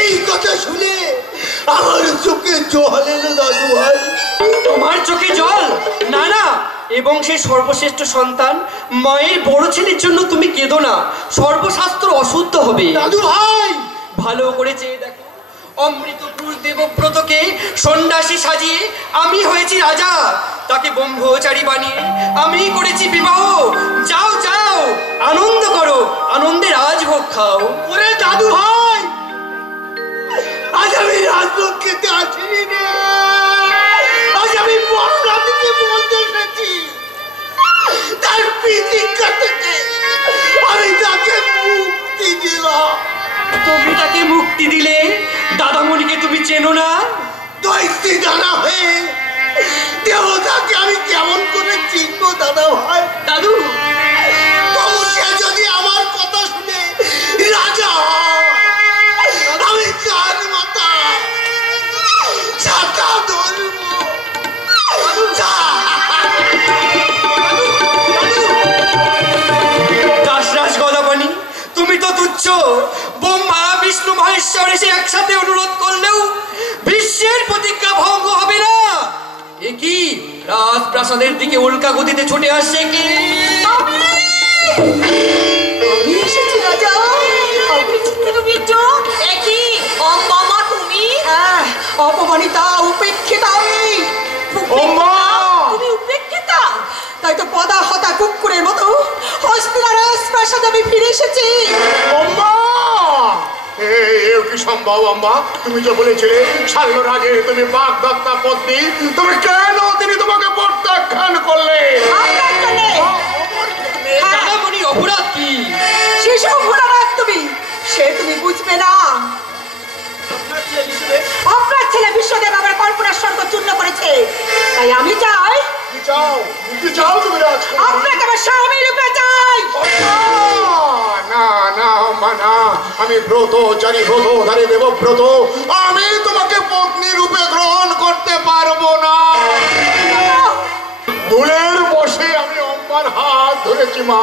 এই কথা শুনে আমার চোখে জল এলো দাদু ভাই। তোমার চোখে জল? না না, এবং সেই সর্বশ্রেষ্ঠ সন্তান মায়ের বড় ছেলের জন্য তুমি কেঁদো না। সর্বশাস্ত্র অশুদ্ধ হবে দাদু ভাই। ভালো করে চেয়ে দেখো, অমৃতপুর দেবব্রতকে সন্ন্যাসী সাজিয়ে আমি হয়েছি রাজা, তাকে ব্রহ্মচারী বানিয়ে আমি করেছি বিবাহ। যাও যাও, আনন্দ করো, আনন্দে রাজভোগ খাও। ওরে দাদু ভাই, আজ আমি রাজভোগ খেতে আসিনি রে। আজ আমি বড় নাতিকে বলতে এসেছি, তার প্রতীক্ষা থেকে আমি তাকে মুক্তি দিলাম। তুমি তাকে মুক্তি দিলে? দাদামণিকে তুমি চেনো না? দৈত্যী জানা হয়ে দেবতাকে আমি কেমন করে চিনবো দাদা ভাই? দাদু, তবু সে যদি আমার কথা শুনে রাজা হয়, আমি কার মাথা ছাতা ধরবো। দাসরাজ গদাপাণি, তুমি তো তুচ্ছ। ব্রহ্মা বিষ্ণু মহেশ্বর এসে একসাথে অনুরোধ করলেও বিশ্বের প্রতিজ্ঞা ভঙ্গ হবে না। এ কি রাজপ্রাসাদের দিকে উল্কা গতিতে ছুটে আসছে কি? আমি এসেছি রাজা। আমি চিত্রবীর্য। একই অম্মা তুমি? অপমানিতা, উপেক্ষিতা আমি। তুমি উপেক্ষিতা? তাই তো পদা হতা কুকুরের মতো হস্তিনার রাজপ্রাসাদে আমি ফিরে এসেছি। কি সম্ভব আম্মা? তুমি যে বলেছিলে শাল্যরাজের তুমি বাগদত্তা পত্নী, তুমি কেন তিনি তোমাকে প্রত্যাখ্যান করলে? দাদামণির অপরাধ কি? শিশু ভোলানাথ তুমি, সে তুমি বুঝবে না। আপনার ছেলে বিশ্বদেব আমার কল্পনার স্বর্গ চূর্ণ করেছে, তাই আমি চাই কি চাও তুমি রাজ? আপনাকে আমার স্বামী রূপে চাই। না না আম্মা না, আমি ব্রতচারী ব্রতধারী দেবব্রত, আমি তোমাকে পত্নী রূপে গ্রহণ করতে পারবো না। ভুলের বসে আমি আম্মার হাত ধরেছি মা।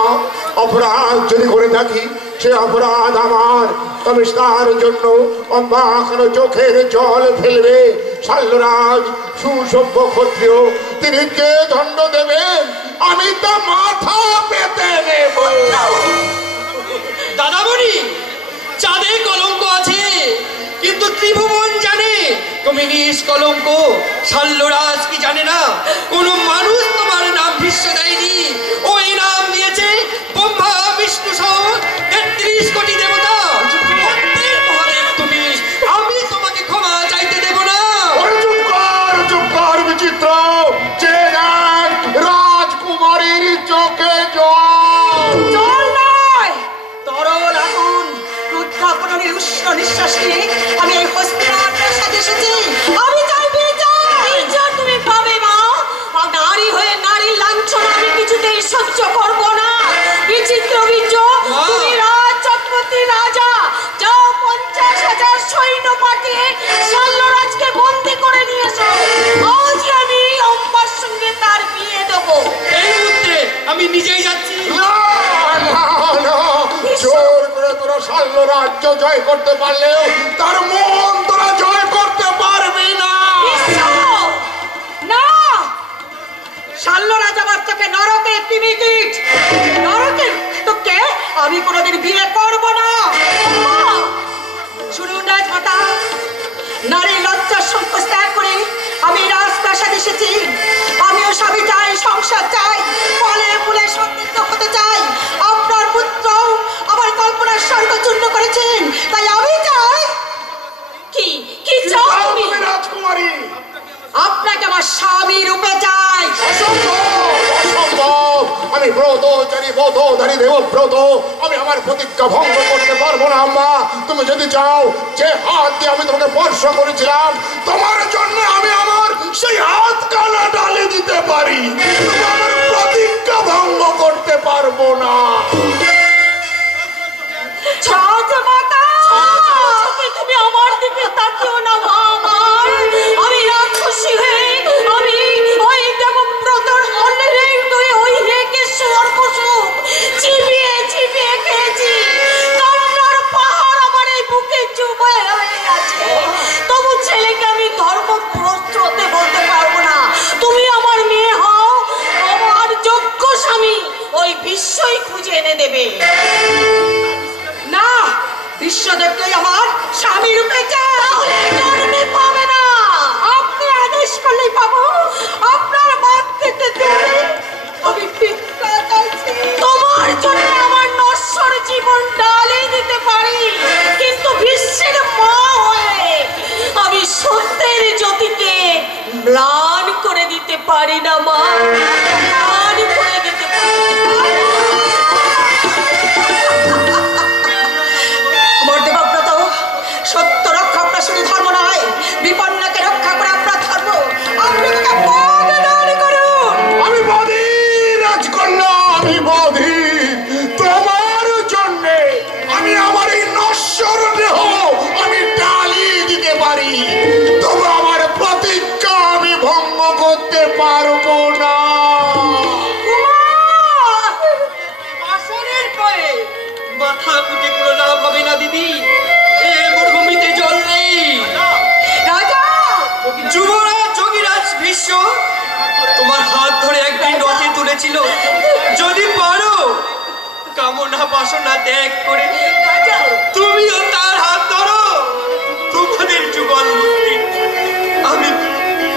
অপরাধ যদি করে থাকি সে অপরাধ আমার, তবে তার জন্য আম্মা কেন চোখের জল ফেলবে? শাল্যরাজ সুসভ্য ক্ষত্রিয়, তিনি কে দণ্ড দেবেন আমি তা মাথা পেতে নেব। দাদামণি, চাঁদে কলঙ্ক আছে, কিন্তু ত্রিভুবন জানে তুমি নিষ্কলঙ্ক। শাল্যরাজ কি জানে না কোন মানুষ তোমার নাম ভীষ্ম দেয়নি? ওই নাম দিয়েছে ব্রহ্মা বিষ্ণু সহ ৩৩ কোটি দেবতা। তুমি, আমি তোমাকে ক্ষমা চাইতে দেব না। চুপ কর বিচিত্র, যে রাজকুমারীর চোখে জল নয়, তরল আগুন। ক্রুদ্ধাপনের উষ্ণ নিঃশ্বাস নিয়ে আমি এই হস্তিনার প্রাসাদে এসেছি। আমি চাই বিচার। তুমি পাবে মা। নারী হয়ে নারীর লাঞ্ছনা আমি কিছুতেই সহ্য করব না। বিচিত্র বীর্য, তুমি রাজচক্রবর্তী রাজা, যাও ৫০,০০০ সৈন্য পাঠিয়ে শাল্যরাজকে বন্দী করে নিয়ে এসো। আজ আমি অম্বার সঙ্গে তার বিয়ে দেবো। এই মুহূর্তে আমি নিজেই যাচ্ছি। জোর করে তোরা শাল্য রাজ্য জয় করতে পারলেও তার মন তোরা জয় করতে পারবি না। না, শাল্যরাজ আমার চোখে নরকের টিমিকিট। নরকের তোকে আমি কোনোদিন বিয়ে করব না। শুনুন রাজমাতা, নারী লজ্জার সংকোচ ত্যাগ করে আমি রাজপ্রাসাদ এসেছি। আমিও স্বামী চাই, সংসার চাই, ফলে ফুলে সমৃদ্ধ হতে চাই। আপনার পুত্র আমার কল্পনার স্বর্গ চূর্ণ করেছেন, তাই আমি চাই। কি কি চাও তুমি? রাজকুমারী, আপনাকে আমার স্বামী রূপে চাই। অসম্ভব। আমি ব্রতচারী ব্রতধারী দেবব্রত আমি আমার প্রতিজ্ঞা ভঙ্গ করতে পারবো না আম্মা। তুমি যদি চাও যে হাত দিয়ে আমি তোমাকে স্পর্শ করেছিলাম তোমার জন্য আমি আমার সেই হাত কানা ডালে দিতে পারি, তুমি আমার প্রতিজ্ঞা ভঙ্গ করতে পারবো না। তুমি আমার দিকে তাকিও না মা আমার। আমি রাক্ষসী হয়ে আমি ওই দেবব্রতর অন্যের ওই রেখে সর্বসুখ চিবিয়ে চিবিয়ে খেয়েছি। কান্নার পাহাড় আমার এই বুকে চুপে হয়ে আছে। তবু ছেলেকে আমি ধর্মভ্রষ্ট হতে বলতে পারবো না। তুমি আমার মেয়ে হও, আমার যোগ্য স্বামী ওই বিশ্বই খুঁজে এনে দেবে। না, বিশ্বদেবকেই আমার স্বামী রূপে জন্মে পাবে না। আপনি আদেশ করলেই পাবো। আপনার বাদ থেকে আমি ভিক্ষা চাইছি। তোমার জন্য আমার নশ্বর জীবন ডালে দিতে পারি, কিন্তু বিশ্বের মা হয়ে আমি সত্যের জ্যোতিকে ম্লান করে দিতে পারি না মা, ম্লান করে দিতে পারি না। আমার দেবব্রত, সত্য রক্ষা আপনার শুধু ধর্ম নয়, বিপন্নকে রক্ষা করে আপনার ধর্ম। আপনি তাকে পদদান করুন। আমি বধি রাজকন্যা, আমি বধি তোমার জন্যে আমি আমার এই নশ্বর দেহ আমি ডালিয়ে দিতে পারি, তবু আমার প্রতিজ্ঞা আমি ভঙ্গ করতে পারবো না। বাসনের পরে মাথা কুটে কোনো লাভ হবে না দিদি। এ মরুভূমিতে জল নেই। রাজা, যুবরাজ যোগীরাজ ভীষ্ম তোমার হাত ধরে একদিন রথে তুলেছিল। যদি পারো কামনা বাসনা ত্যাগ করে তুমিও তার হাত ধরো, তোমাদের যুগল মুক্তি আমি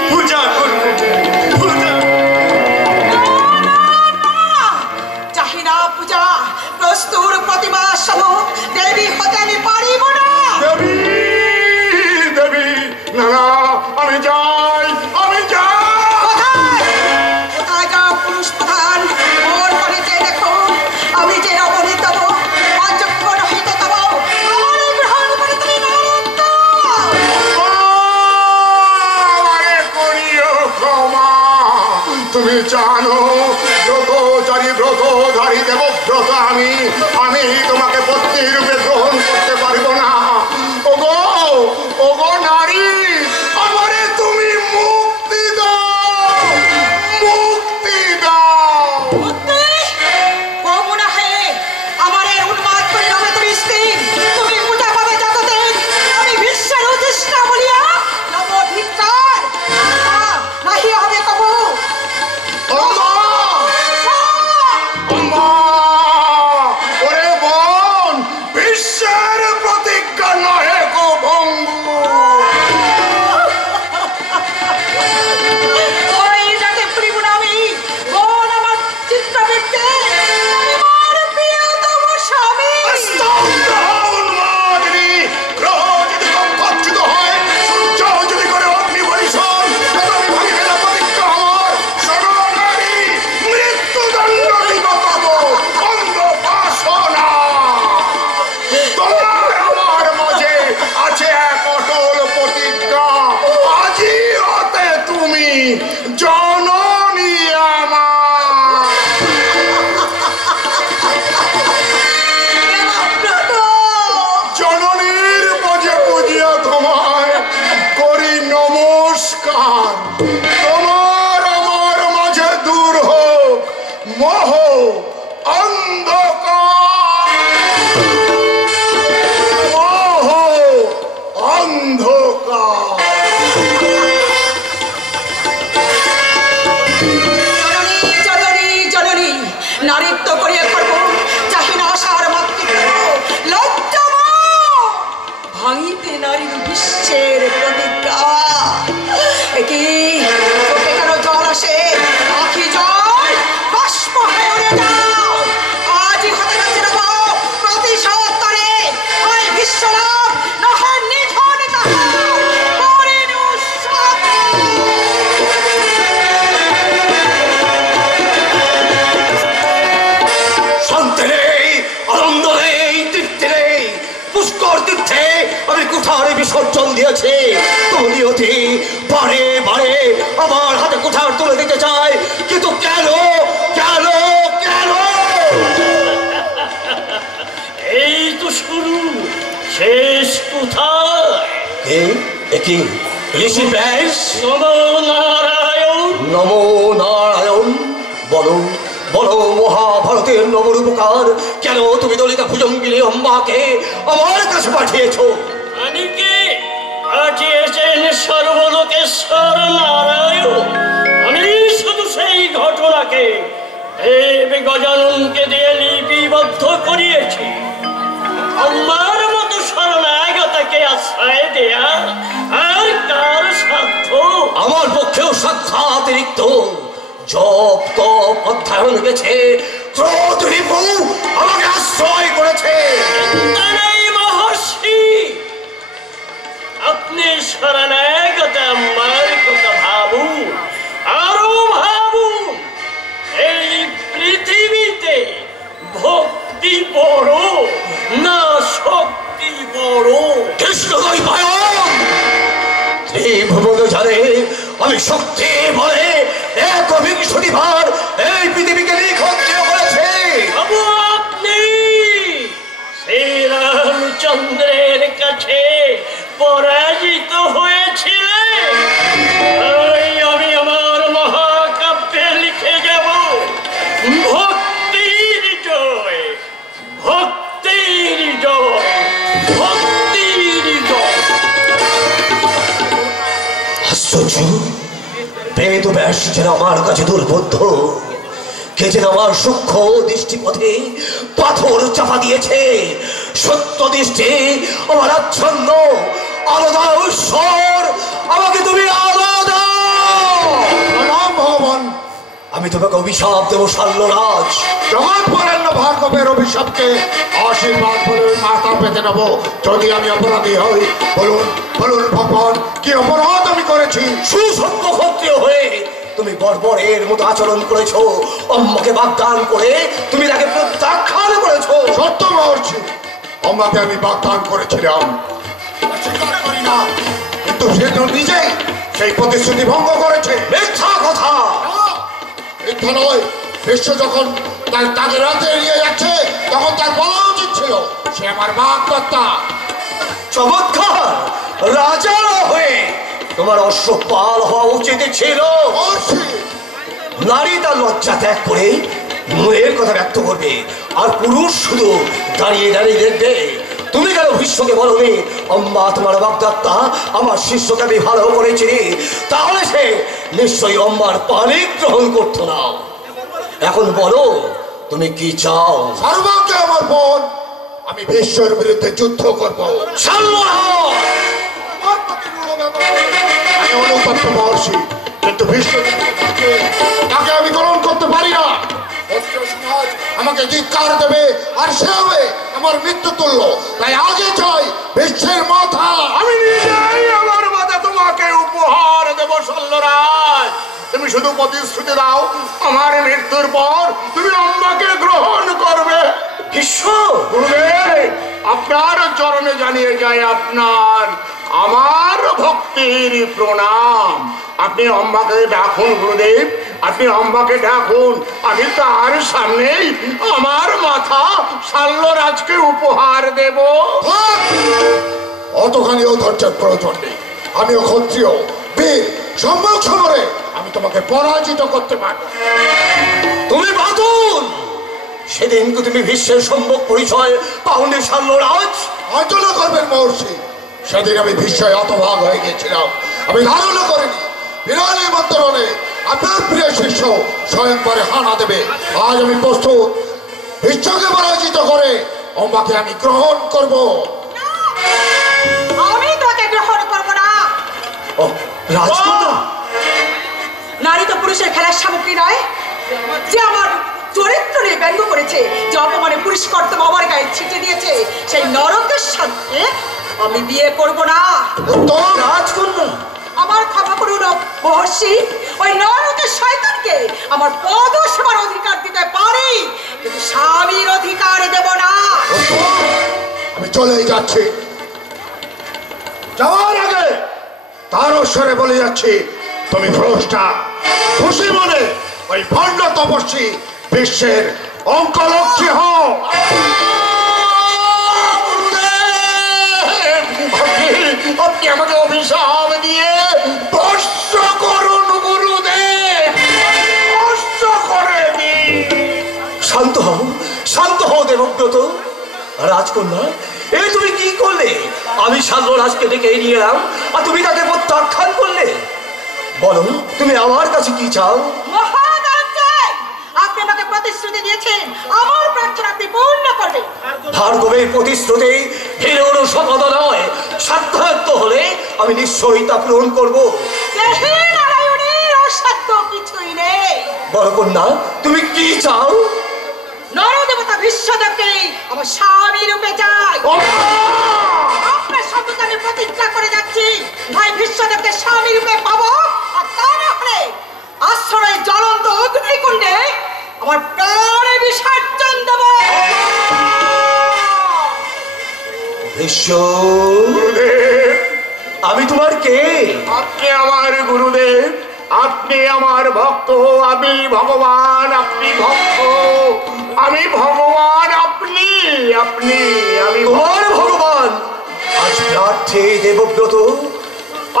পূজা করব। পূজা চাহিদা পূজা প্রস্তুর প্রতিমা সহ দেবী হতে আমি পারিব না। দেবী দেবী না না, আমি যাই, আমি যাই। কোথায় কোথায় যাও পুরুষ প্রধান? মোর করে যে দেখো আমি যে রমণী তব অযোগ্য রহিতে তব আমার গ্রহণ করে তুমি নরত্ব। আমারে করিও ক্ষমা। তুমি জানো ব্রতচারী ব্রতধারী দেবব্রত আমি তোমাকে পত্নী রূপে গ্রহণ করতে পারব না। ওগো ওগো নারী, আমারে তুমি মুক্তি দাও, মুক্তি দাও। কমুনা হে আমার এই উন্মাদ পরিণামে তুমি স্থির। তুমি পূজা পাবে যতদিন আমি বিশ্বের উদ্দেশ্যা বলিয়া নব ধিক্কার নাহি হবে কবু। আম্মা! আম্মা! ওরে বোন, বিশ্বের প্রতিজ্ঞা নহে গো ভঙ্গু। ওই যাকে প্রিয় আমি বোন আমার চিত্তবৃত্তে আমার প্রিয়তম স্বামী। স্তব্ধ হও উন্মাদিনী! গ্রহ যদি কক্ষচ্যুত হয়, সূর্য যদি করে অগ্নি বরিশন, তবে আমি ভাঙিবে না প্রতিজ্ঞা আমার। শোনো নারী, মৃত্যুদণ্ড দিব তব অন্ধ বাসনা। তোমার আমার মাঝে আছে এক অটল প্রতিজ্ঞা, আজই হতে তুমি জননী আমার। দেবব্রত, জননীর মাঝে বুঝিয়া তোমায় করি নমস্কার। তোমার আমার মাঝে দূর হোক মোহ অন্ধকার, মোহ অন্ধকার। জননী জননী জননী নারীত্ব করিয়া করব চাহিনা আশার মাতৃত্ব লজ্জামা ভাঙিতে নারীর বিশ্বের প্রতিজ্ঞা। একই চোখে কেন জল আসে? আখি জল বাষ্প হয়ে উড়ে যাও। আজই হতে গেছে নেব প্রতিশোধ করে হয় বিশ্বলাভ নহে নিধন তাহার পরিণুষ্যতি। বর্জন দিয়েছে, নিয়তি বারে বারে আমার হাতে কুঠার তুলে দিতে চায়, কিন্তু কেন কেন কেন? এই তো শুরু, শেষ কোথায়? কি ঋষি ব্যাস? নমো নারায়ণ। নমো নারায়ণ। বলো বলো মহাভারতের নবরূপকার, কেন তুমি দলিতা ভুজঙ্গিনী অম্বাকে আমার কাছে পাঠিয়েছো? আমি কি পাঠিয়েছেন সর্বলোকেশ্বর নারায়ণ? আমি শুধু সেই ঘটনাকে দেব গজাননকে দিয়ে লিপিবদ্ধ করিয়েছি। আমার মতো শরণাগতকে আশ্রয় দেয়া আর কার সাধ্য? আমার পক্ষেও সাক্ষাৎ রিক্ত। জপ তপ অধ্যয়ন গেছে, ক্রোধ রিপু আমাকে আশ্রয় করেছে। মহর্ষি, আপনি শরণাগত আমার কথা ভাবুন, আরো ভাবুন। এই পৃথিবীতে ভক্তি বড় না শক্তি বড়? কৃষ্ণ ত্রিভুবন জানে আমি শক্তি বলে একবিংশতিবার এই পৃথিবীকে নিখঞ্জিত করেছে। আপনি শ্রীরামচন্দ্রের কাছে পরাজিত হয়েছিলেন। আমি আমার মহাকাব্যে লিখে যাব ভক্তির জয়, ভক্তির জয়, ভক্তির জয়। আশ্চর্য, বেদ ব্যাস যেন আমার কাছে দুর্বোধ্য, কে যেন আমার সূক্ষ্ম দৃষ্টিপথে পাথর চাপা দিয়েছে। সত্য দৃষ্টি আমার আচ্ছন্ন, আলো দাও ঈশ্বর, আমাকে তুমি আলো দাও। প্রণাম ভগবান। আমি তোমাকে অভিশাপ দেবো শাল্যরাজ। জগৎ বরেণ্য ভার্গবের অভিশাপকে আশীর্বাদ বলে মাথা পেতে নেব যদি আমি অপরাধী হই। বলুন বলুন ভগবান, কি অপরাধ আমি করেছি? সুসভ্য ক্ষত্রিয় হয়ে তুমি বর্বরের মতো আচরণ করেছো। অম্মাকে বাগদান করে তুমি তাকে প্রত্যাখ্যান করেছো। সত্য মহর্ষি, আমাকে আমি বাগদান করেছিলাম, স্বীকার করি না, কিন্তু সে তো নিজেই সেই প্রতিশ্রুতি ভঙ্গ করেছে। মিথ্যা কথা। মিথ্যা নয়, বিশ্ব যখন তার তাকে রাতে এড়িয়ে যাচ্ছে তখন তার বলা উচিত ছিল সে আমার বাগদত্তা। চমৎকার, রাজা হয়ে তোমার অশ্বপাল হওয়া উচিত ছিল। নারী তার লজ্জা ত্যাগ করে মুয়ের কথা ব্যক্ত করবে, আর পুরুষ শুধু দাঁড়িয়ে দাঁড়িয়ে দেখবে। তুমি কেন বিশ্বকে বলবে অম্মা তোমার বাগদত্তা, আমার শিষ্যকে আমি ভালো করেছি? তাহলে সে নিশ্চয়ই অম্মার পানি গ্রহণ করতো না। এখন বলো তুমি কি চাও? সর্বকে আমার বোন, আমি বিশ্বের বিরুদ্ধে যুদ্ধ করবো। আমি অনুতপ্ত মহর্ষি, কিন্তু বিশ্ব তাকে আমি গ্রহণ করতে পারি না। সমাজ আমাকে ধিক্কার দেবে আর সে হবে আমার মৃত্যু তুল্য। তাই আগে চাই বিশ্বের মাথা। আমি নিজেই আমার মাথা তোমাকে উপহার দেব শল্যরাজ। তুমি শুধু প্রতিশ্রুতি দাও, আমার মৃত্যুর পর তুমি অম্বাকে গ্রহণ করবে। বিশ্ব গুরুদেব, আপনার চরণে জানিয়ে যায় আপনার আমার ভক্তির প্রণাম। আপনি অম্বাকে ডাকুন গুরুদেব, আপনি অম্বাকে ডাকুন। আমি তার সামনেই আমার মাথা শাল্যরাজকে উপহার দেব। অতখানিও ধৈর্যের প্রয়োজন নেই। আমিও ক্ষত্রিয় বীর, সম্মুখ সমরে আমি তোমাকে পরাজিত করতে পারবো। তুমি বাতুল, সেদিনকে তুমি বিশ্বের সম্মুখ পরিচয় পাওনি শাল্যরাজ। আলোচনা করবেন মহর্ষি, সেদিন আমি বিস্ময়ে হতভাগ হয়ে গেছিলাম। আমি ধারণা করিনি বিরালী মন্ত্রণে আপনার প্রিয় শিষ্য স্বয়ংবরে হানা দেবে। আজ আমি প্রস্তুত, বিশ্বকে পরাজিত করে অম্বাকে আমি গ্রহণ করব। আমি তোকে গ্রহণ করব না। ও রাজকন্যা, নারী তো পুরুষের খেলার সামগ্রী নয়। যে আমার চরিত্র নিয়ে ব্যঙ্গ করেছে, যে অপমানে পুরুষ কর্তব্য আমার গায়ে ছিটে দিয়েছে, সেই নরকের সাথে আমি বিয়ে করব না। রাজকন্যা, আমার ক্ষমা করুন মহর্ষি, ওই নরকের শয়তানকে আমার পদ সেবার অধিকার দিতে পারি, কিন্তু স্বামীর অধিকার দেব না। আমি চলেই যাচ্ছি। যাওয়ার আগে তারস্বরে বলে যাচ্ছি, তুমি ভ্রষ্টা। খুশি মনে ওই ভণ্ড তপস্বী বিশ্বের অঙ্কলক্ষ্মী হও। আপনি আমাকে অভিশাপ দিয়ে ভস্ম করুন গুরুদেব, ভস্ম করে দিন। শান্ত হও দেবব্রত। রাজকন্যা, এই তুমি কি করলে? আমি শাল্যরাজকে ডেকে নিয়ে এলাম আর তুমি তাকে প্রত্যাখ্যান করলে। বলো, তুমি আমার কাছে কি চাও? আপনি আমাকে প্রতিশ্রুতি দিয়েছেন, আমার প্রার্থনা আপনি পূর্ণ করবেন। ভার্গবের প্রতিশ্রুতি হিরোর শপথ নয়, সাধ্যাত্ম হলে আমি নিশ্চয়ই তা পূরণ করবো। নারায়ণের অসাধ্য কিছুই নেই। বড় কন্যা, তুমি কি চাও? নরদেবতা বিশ্বদেবকে আমার স্বামী রূপে চাই। আপনার শপথ আমি প্রতিজ্ঞা করে যাচ্ছি, ভাই বিশ্বদেবকে স্বামী রূপে পাবো, আর তা না হলে আশ্রয় জ্বলন্ত অগ্নিকুণ্ডে আমার প্রাণে বিসর্জন দেব। গুরুদেব, আমি তোমার কে? আপনি আমার গুরুদেব, আপনি আমার ভক্ত। আমি ভগবান, আপনি ভক্ত। আমি ভগবান, আপনি আপনি আমি তোমার ভগবান। আজ প্রার্থী দেবব্রত,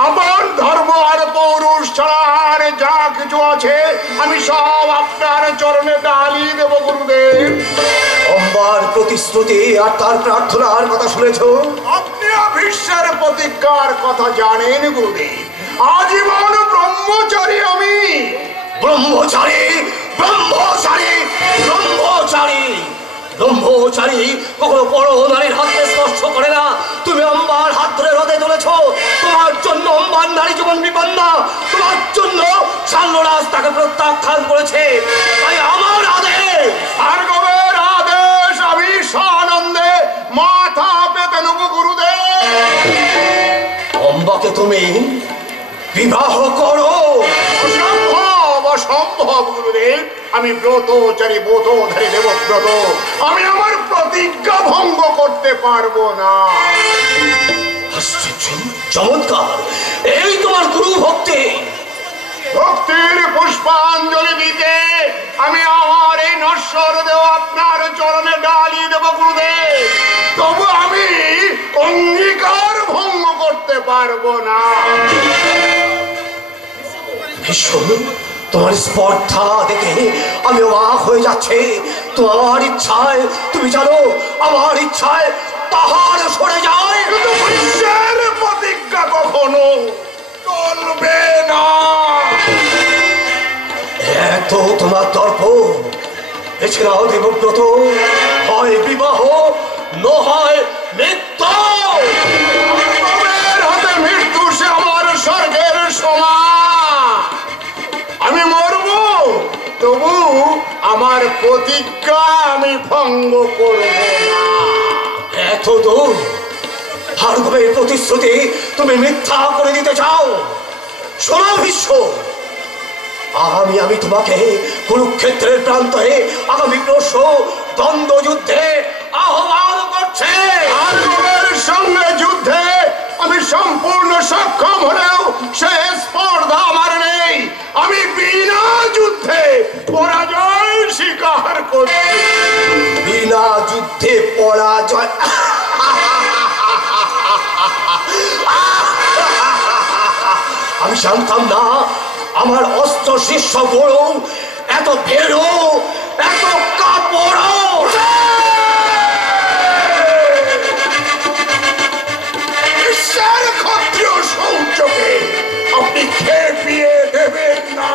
আমার ধর্ম আর পৌরুষ ছাড়া আর যা কিছু আছে আমি সব আপনার চরণে ডালি দেব গুরুদেব। অম্বার প্রতিশ্রুতি আর তার প্রার্থনার কথা শুনেছো? আপনি বিশ্বের প্রতিজ্ঞার কথা জানেন গুরুদেব। আজীবন ব্রহ্মচারী আমি। ব্রহ্মচারী, ব্রহ্মচারী, ব্রহ্মচারী, ব্রহ্মচারী কখনো পরো নারীর হাতে স্পর্শ করে না। তুমি অম্বার হাত ধরে রথে চলেছ, তোমার জন্য অম্বার নারী জীবন বিপন্ন। তোমার জন্য শাল্যরাজ তাকে প্রত্যাখ্যান করেছে। তাই আমার আদেশ, ভার্গবের আদেশ আমি সানন্দে মাথা পেতে নেব গুরুদেব। অম্বাকে তুমি বিবাহ করো। অসম্ভব, অসম্ভব গুরুদেব। আমি ব্রতচারী, ব্রতধারী দেবব্রত। আমি আমার প্রতিজ্ঞা ভঙ্গ করতে পারবো না। আশ্চর্য, চমৎকার, এই তোমার গুরু ভক্তি। ভক্তির পুষ্পাঞ্জলি দিতে আমি আমার এই নশ্বর দেহ আপনার চরণে ডালি দেব গুরুদেব। তবু আমি অঙ্গীকার ভঙ্গ করতে পারবো না। ভীষণ, তোমার স্পর্ধা দেখে আমি অবাক হয়ে যাচ্ছি। তোমার ইচ্ছায়, তুমি জানো আমার ইচ্ছায় পাহাড় সরে যায়। কিন্তু বিশ্বের প্রতিজ্ঞা কখনো চলবে না। এত তোমার দর্প, এছাড়াও দেবব্রত, হয় বিবাহ নয় মৃত্যু। ভার্গবের হাতে মৃত্যু সে আমার স্বর্গের সমান। আমি মরব, তবু আমার প্রতিজ্ঞা আমি ভঙ্গ করব না। এত দূর ভার্গবের প্রতিশ্রুতি তুমি মিথ্যা করে দিতে চাও? শোনো ভীষ্ম, আমি তোমাকে কুরুক্ষেত্রের প্রান্তে আগামী পরশু দ্বন্দ্ব যুদ্ধে আহ্বান করছে। ভার্গবের সঙ্গে যুদ্ধে আমি সম্পূর্ণ সক্ষম হলেও সে স্পর্ধা আমার নেই। আমি বিনা যুদ্ধে পরাজয় স্বীকার করছি। বিনা যুদ্ধে পরাজয়? আমি জানতাম না আমার অস্ত্র শিষ্য বড়, এত ভেড়ো, এত কাপড়। বিশ্বের ক্ষত্রিয় সৌর্যকে আপনি খেপিয়ে দেবেন না।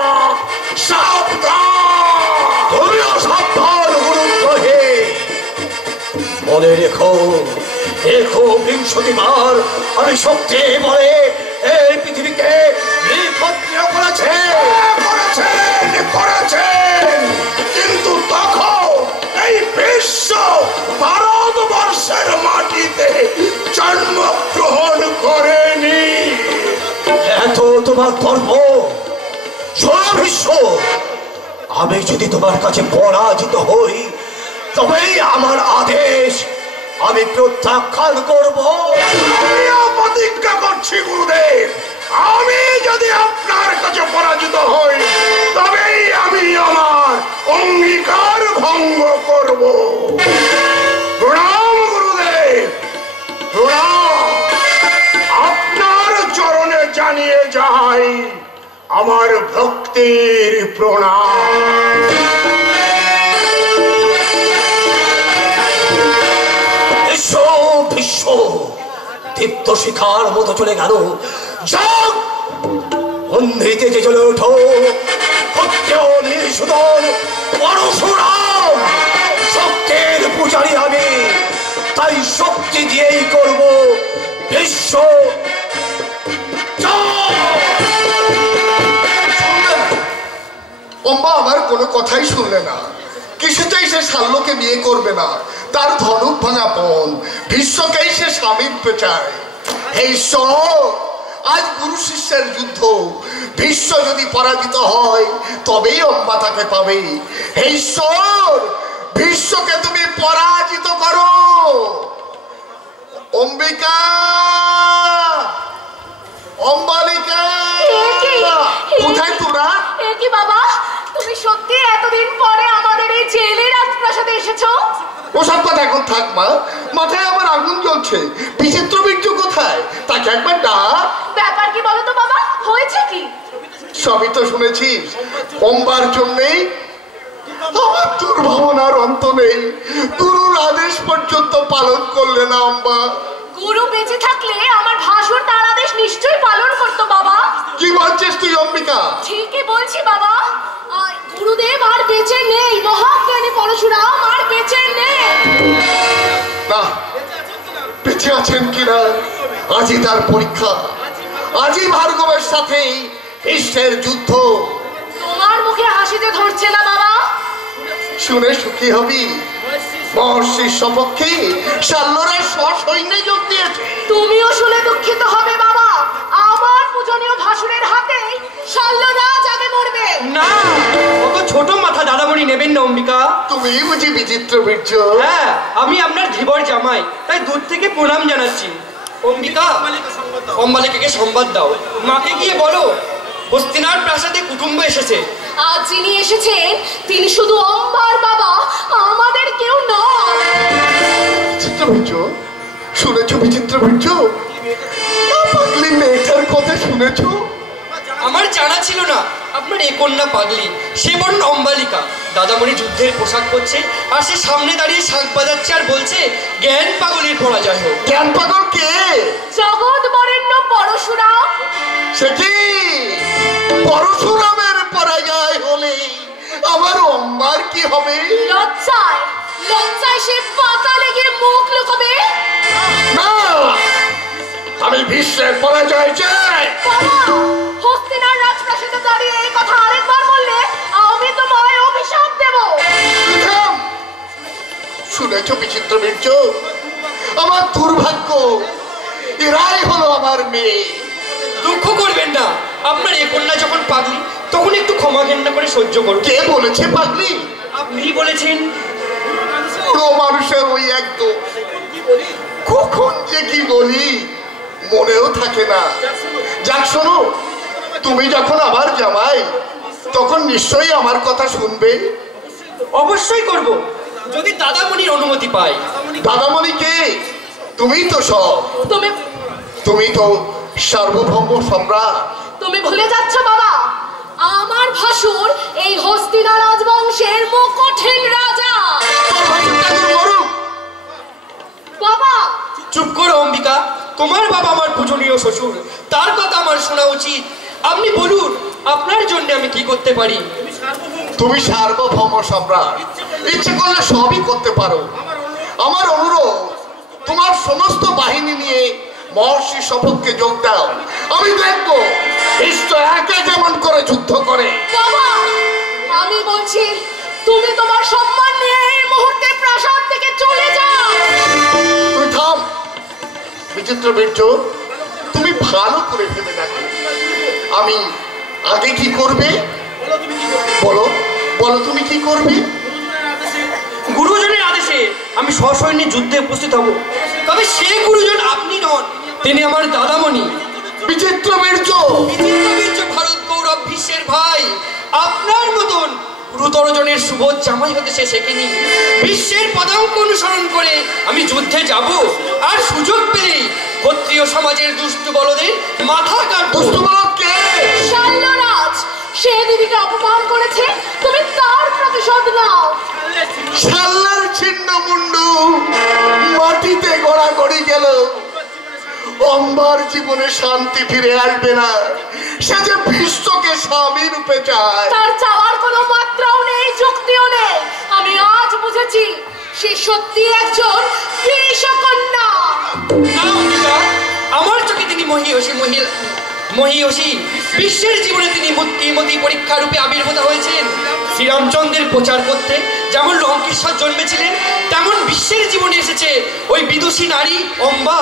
সাবধান! তুমিও সাবধান গুরুদ্রোহে। মনে রেখো, বিংশতিবার আমি শক্তি বলে এই পৃথিবীকে নিক্ষত্রিয় করেছেন। কিন্তু তখন এই বিশ্ব ভারতবর্ষের মাটিতে জন্মগ্রহণ করেনি। এত তোমার গর্ব? শোনো ভীষ্ম, আমি যদি তোমার কাছে পরাজিত হই, তবেই আমার আদেশ আমি প্রত্যাখ্যান করবো। প্রতিজ্ঞা করছি বলছি গুরুদেব, আমি যদি আপনার কাছে পরাজিত হই তবেই আমি আমার অঙ্গীকার ভঙ্গ করব। প্রণাম গুরুদেব, প্রণাম। আপনার চরণে জানিয়ে যাই আমার ভক্তির প্রণাম। বিশ্ব দীপ্ত শিখার মতো চলে গেল। যাক, মন্দিরে যে চলে ওঠো, সত্যেও নির্সুদন পরশুরাম শক্তির পূজারি আমি, তাই শক্তি দিয়েই করব বিশ্ব। অম্বা আমার কোনো কথাই শুনলে না। কিছুতেই সে শাল্যকে বিয়ে করবে না। তার ধনুক ভাঙা পণ, বিশ্বকেই সে স্বামী চায়। হে ঈশ্বর, আজ গুরু শিষ্যের যুদ্ধ, বিশ্ব যদি পরাজিত হয় তবেই অম্বা তাকে পাবে। হে ঈশ্বর, বিশ্বকে তুমি পরাজিত করো। অম্বিকা, অম্বালিকা, কোথায় তোরা? কি বাবা, তুমি সত্যি এতদিন পরে আমাদের এই জেলের রাজপ্রাসাদে এসেছো? ওসব কথা এখন থাক মা, মাথায় আমার আগুন জ্বলছে। বিচিত্র বীর্য কোথায়? তাকে একবার ডাক। ব্যাপার কি বলো তো বাবা, হয়েছে কি? সবই তো শুনেছিস। অম্বার জন্যেই আমার দুর্ভাবনার অন্ত নেই। গুরুর আদেশ পর্যন্ত পালন করলে না অম্বা। গুরু বেঁচে থাকলে আমার ভাসুর তার আদেশ নিশ্চয়ই পালন করতো বাবা। কি বলছিস তুই অম্বিকা? ঠিকই বলছি বাবা, গুরুদেব আর বেঁচে নেই। মহাজ্ঞানী পরশুরাম আর বেঁচে নেই। না, বেঁচে আছেন কিনা আজই তার পরীক্ষা। আজই ভার্গবের সাথে বিশ্বের যুদ্ধ। তোমার মুখে হাসিতে ধরছে না বাবা? শুনে সুখী হবি, মহর্ষির সপক্ষে শাল্যরা সসৈন্যে যোগ দিয়েছে। তুমিও শুনে দুঃখিত হবে বাবা, আমার পূজনীয় ভাসুরের হাতে শাল্যরা যাবে মরবে। না, অত ছোট মাথা দাদামণি নেবেন না অম্বিকা। তুমি বুঝি বিচিত্র বীর্য? হ্যাঁ, আমি আপনার ধীবর জামাই, তাই দূর থেকে প্রণাম জানাচ্ছি। অম্বিকা, অম্বালিকাকে সংবাদ দাও। মাকে গিয়ে বলো হস্তিনার প্রাসাদে কুটুম্ব এসেছে। আজ যিনি এসেছেন তিনি শুধু অম্বার বাবা, আমাদের কেউ নয়। বিচিত্র বীর্য, শুনেছ বিচিত্র বীর্য? পাগলি মেয়েটার কথা শুনেছ? আমার জানা ছিল না আপনার এ কন্যা পাগলি, সে বরং অম্বালিকা। দাদামণি যুদ্ধের পোশাক পরছে আর সে সামনে দাঁড়িয়ে শাঁখ বাজাচ্ছে আর বলছে জ্ঞান পাগলের পরাজয় হোক। জ্ঞান পাগল কে? জগৎ বরেণ্য পরশুরাম। সে কি? পরশুরামের পরাজয় হলে আমার অম্বার কি হবে? লজ্জায় লজ্জায় সে পাতালে গিয়ে মুখ লুকাবে। না, আমি বিশ্বের পরাজয় চাই। বাবা, হস্তিনার রাজপ্রাসাদে দাঁড়িয়ে এই কথা আরেকবার বললে আমি তোমায় অভিশাপ দেব। শুনেছ বিচিত্র বীর্য? আমার দুর্ভাগ্য, এরাই হলো আমার মেয়ে। দুঃখ করবেন না, আপনার এ কন্যা যখন পাগলি তখন একটু ক্ষমা ঘেন্না করে সহ্য করুন। কে বলেছে পাগলি? আপনি বলেছেন। পুরো মানুষের ওই এক দোষ, কখন যে কি বলি মনেও থাকে না। যাক শোনো, তুমি যখন আমার জামাই তখন নিশ্চয়ই আমার কথা শুনবে। অবশ্যই করব, যদি দাদামণির অনুমতি পাই। দাদামণি কে? তুমি তো সব। তুমি তো সার্বভৌম সম্রাট। তুমি ভুলে যাচ্ছ বাবা, আমার ভাসুর এই হস্তিনা রাজবংশের মুকুটহীন রাজা। বাবা চুপ করো অম্বিকা, তোমার বাবা আমার পূজনীয় শ্বশুর, তার কথা আমার শোনা উচিত। আপনি বলুন আপনার জন্য আমি কি করতে পারি? তুমি সার্বভৌম সম্রাট, ইচ্ছে করলে সবই করতে পারো। আমার অনুরোধ, তোমার সমস্ত বাহিনী নিয়ে মহর্ষি সপক্ষে যোগ দাও। আমি দেখবো বিশ্ব একে কেমন করে যুদ্ধ করে। বাবা, আমি বলছি তুমি তোমার সম্মান নিয়ে এই মুহূর্তে প্রাসাদ থেকে চলে যাও। তুই থাম বিচিত্র বীর্য, তুমি ভালো করে ভেবে দেখো আমি আগে কি করবে। বলো বলো, তুমি কি করবে? গুরুজনের আদেশে আমি সসৈন্যে যুদ্ধে উপস্থিত হব। তবে সে গুরুজন আপনি নন, তিনি আমার দাদামণি। বিচিত্রবীর্য বিচিত্রবীর্য ভারত গৌরব বিশ্বের ভাই, আপনার মতন গুরুতর জনের সুবোধ জামাই হতে সে শেখেনি। বিশ্বের পদাঙ্ক অনুসরণ করে আমি যুদ্ধে যাব, আর সুযোগ পেলেই ক্ষত্রিয় সমাজের দুষ্ট বলদের মাথা কাটব। দুষ্ট বলদ কে? শাল্যরাজ, সে দিদিকে অপমান করেছে, তুমি তার প্রতিশোধ নাও। শাল্লার ছিন্ন মুন্ডু মাটিতে গড়াগড়ি গেল। অম্বার জীবনে শান্তি ফিরে আসবে না। সে যে বিশ্বকে স্বামী রূপে চায়। তার চাওয়ার কোনো মাত্রাও নেই, যুক্তিও নেই। আমি আজ বুঝেছি সে সত্যি একজন কৃষকন্যা। আমার চোখে তিনি মহিয়সী। বিশ্বের জীবনে তিনি মূর্তিমতী পরীক্ষা রূপে আবির্ভূত হয়েছেন। শ্রীরামচন্দ্রের প্রচার করতে যেমন লঙ্কেশ্বর জন্মেছিলেন, তেমন বিশ্বের জীবনে এসেছে ওই বিদুষী নারী অম্বা।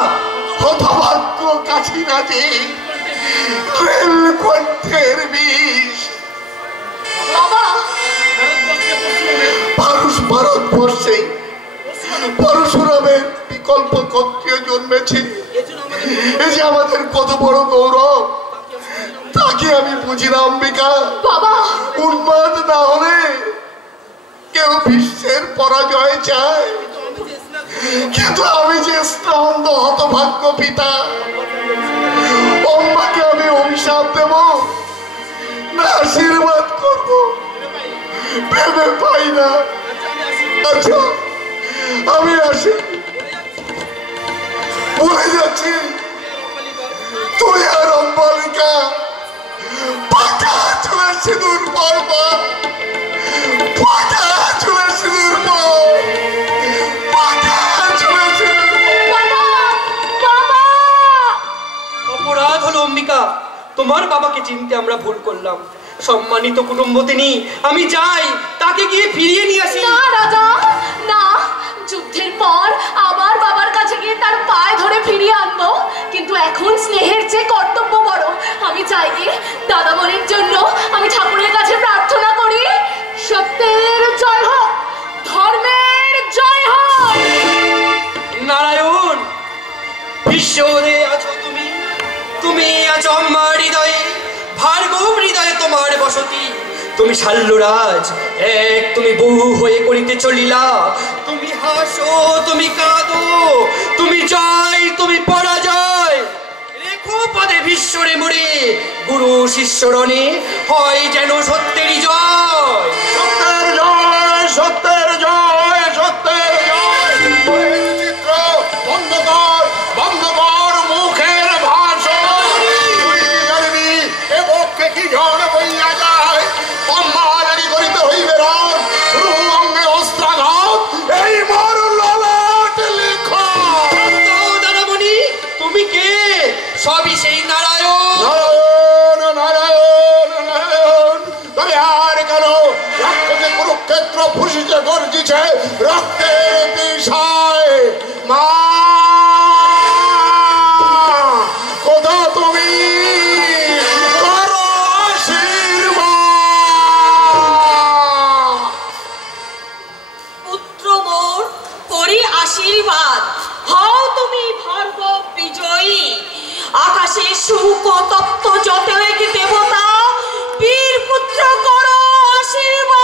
হতভাগ্য কাছি না যে রেলকণ্ঠের বিষ। বাবা, ভারতবর্ষে পরশুরামের বিকল্প ক্ষত্রিয় জন্মেছে। এই যে আমাদের কত বড় গৌরব, তাকে আমি বুঝি না অম্বিকা। বাবা, উন্মাদ না হলে কেউ বিশ্বের পরাজয় চায়, কিন্তু আমি যে স্নান্দ হতভাগ্য পিতা, অম্বাকে আমি অভিশাপ দেব না আশীর্বাদ করব ভেবে পাই না। আচ্ছা আমি আসি, বলে যাচ্ছি তুই আর অম্বালিকা পাকা চলে সিঁদুর পরবা, পাকা চলে সিঁদুর পর, পাকা চলে সিঁদুর পর। অপরাধ হলো অম্বিকা, তোমার বাবাকে চিনতে আমরা ভুল করলাম। সম্মানিত কুটুম্ব তিনি, আমি যাই তাকে গিয়ে ফিরিয়ে নিয়ে আসি। না রাজা, না। যুদ্ধের পর আবার বাবার কাছে গিয়ে তার পায়ে ধরে ফিরিয়ে আনবো, কিন্তু এখন স্নেহের চেয়ে কর্তব্য বড়। আমি চাই কি দাদামণির জন্য আমি ঠাকুরের কাছে প্রার্থনা করি, সত্যের জয় হোক, ধর্মের জয় হোক। নারায়ণ, বিশ্বরে আছো তুমি, তুমি আছো আমার হৃদয়ে, ভার্গব হৃদয়ে তোমার বসতি। তুমি শাল্যরাজ এক, তুমি বহু হয়ে করিতে চলিলা। তুমি হাসো, তুমি কাঁদো, তুমি জয়, তুমি পরাজয়। রেখো পদে বিশ্বরে মরে, গুরু শিষ্যরণে হয় যেন সত্যেরই জয়। সত্যের জয়, সত্যের জয়, সত্যের জয়। চিত্র বন্ধ কর, বন্ধ কর মুখের ভাষণ। তুই কি জানবি এ পক্ষে কি জন বইয়া যায়? অম্বালারি করিতে হইবে রণ, রূপ অঙ্গে অস্ত্রাঘাত, এই মোর ললাট লিখ। দাদামণি, তুমি কে? সবই সেই নারায়ণ। নারায়ণ, নারায়ণ, নারায়ণ। তবে আর কেন রক্তকে কুরুক্ষেত্র ফুসিতে গর্জিছে রক্তের দিশায়। মা কোথা তুমি, করো আশীর্বাদ। পুত্র মোর করি আশীর্বাদ, হও তুমি ভার্গব বিজয়ী। আকাশে সুখ ও তত্ত্ব যত এক দেবতা, বীর পুত্র করো আশীর্বাদ।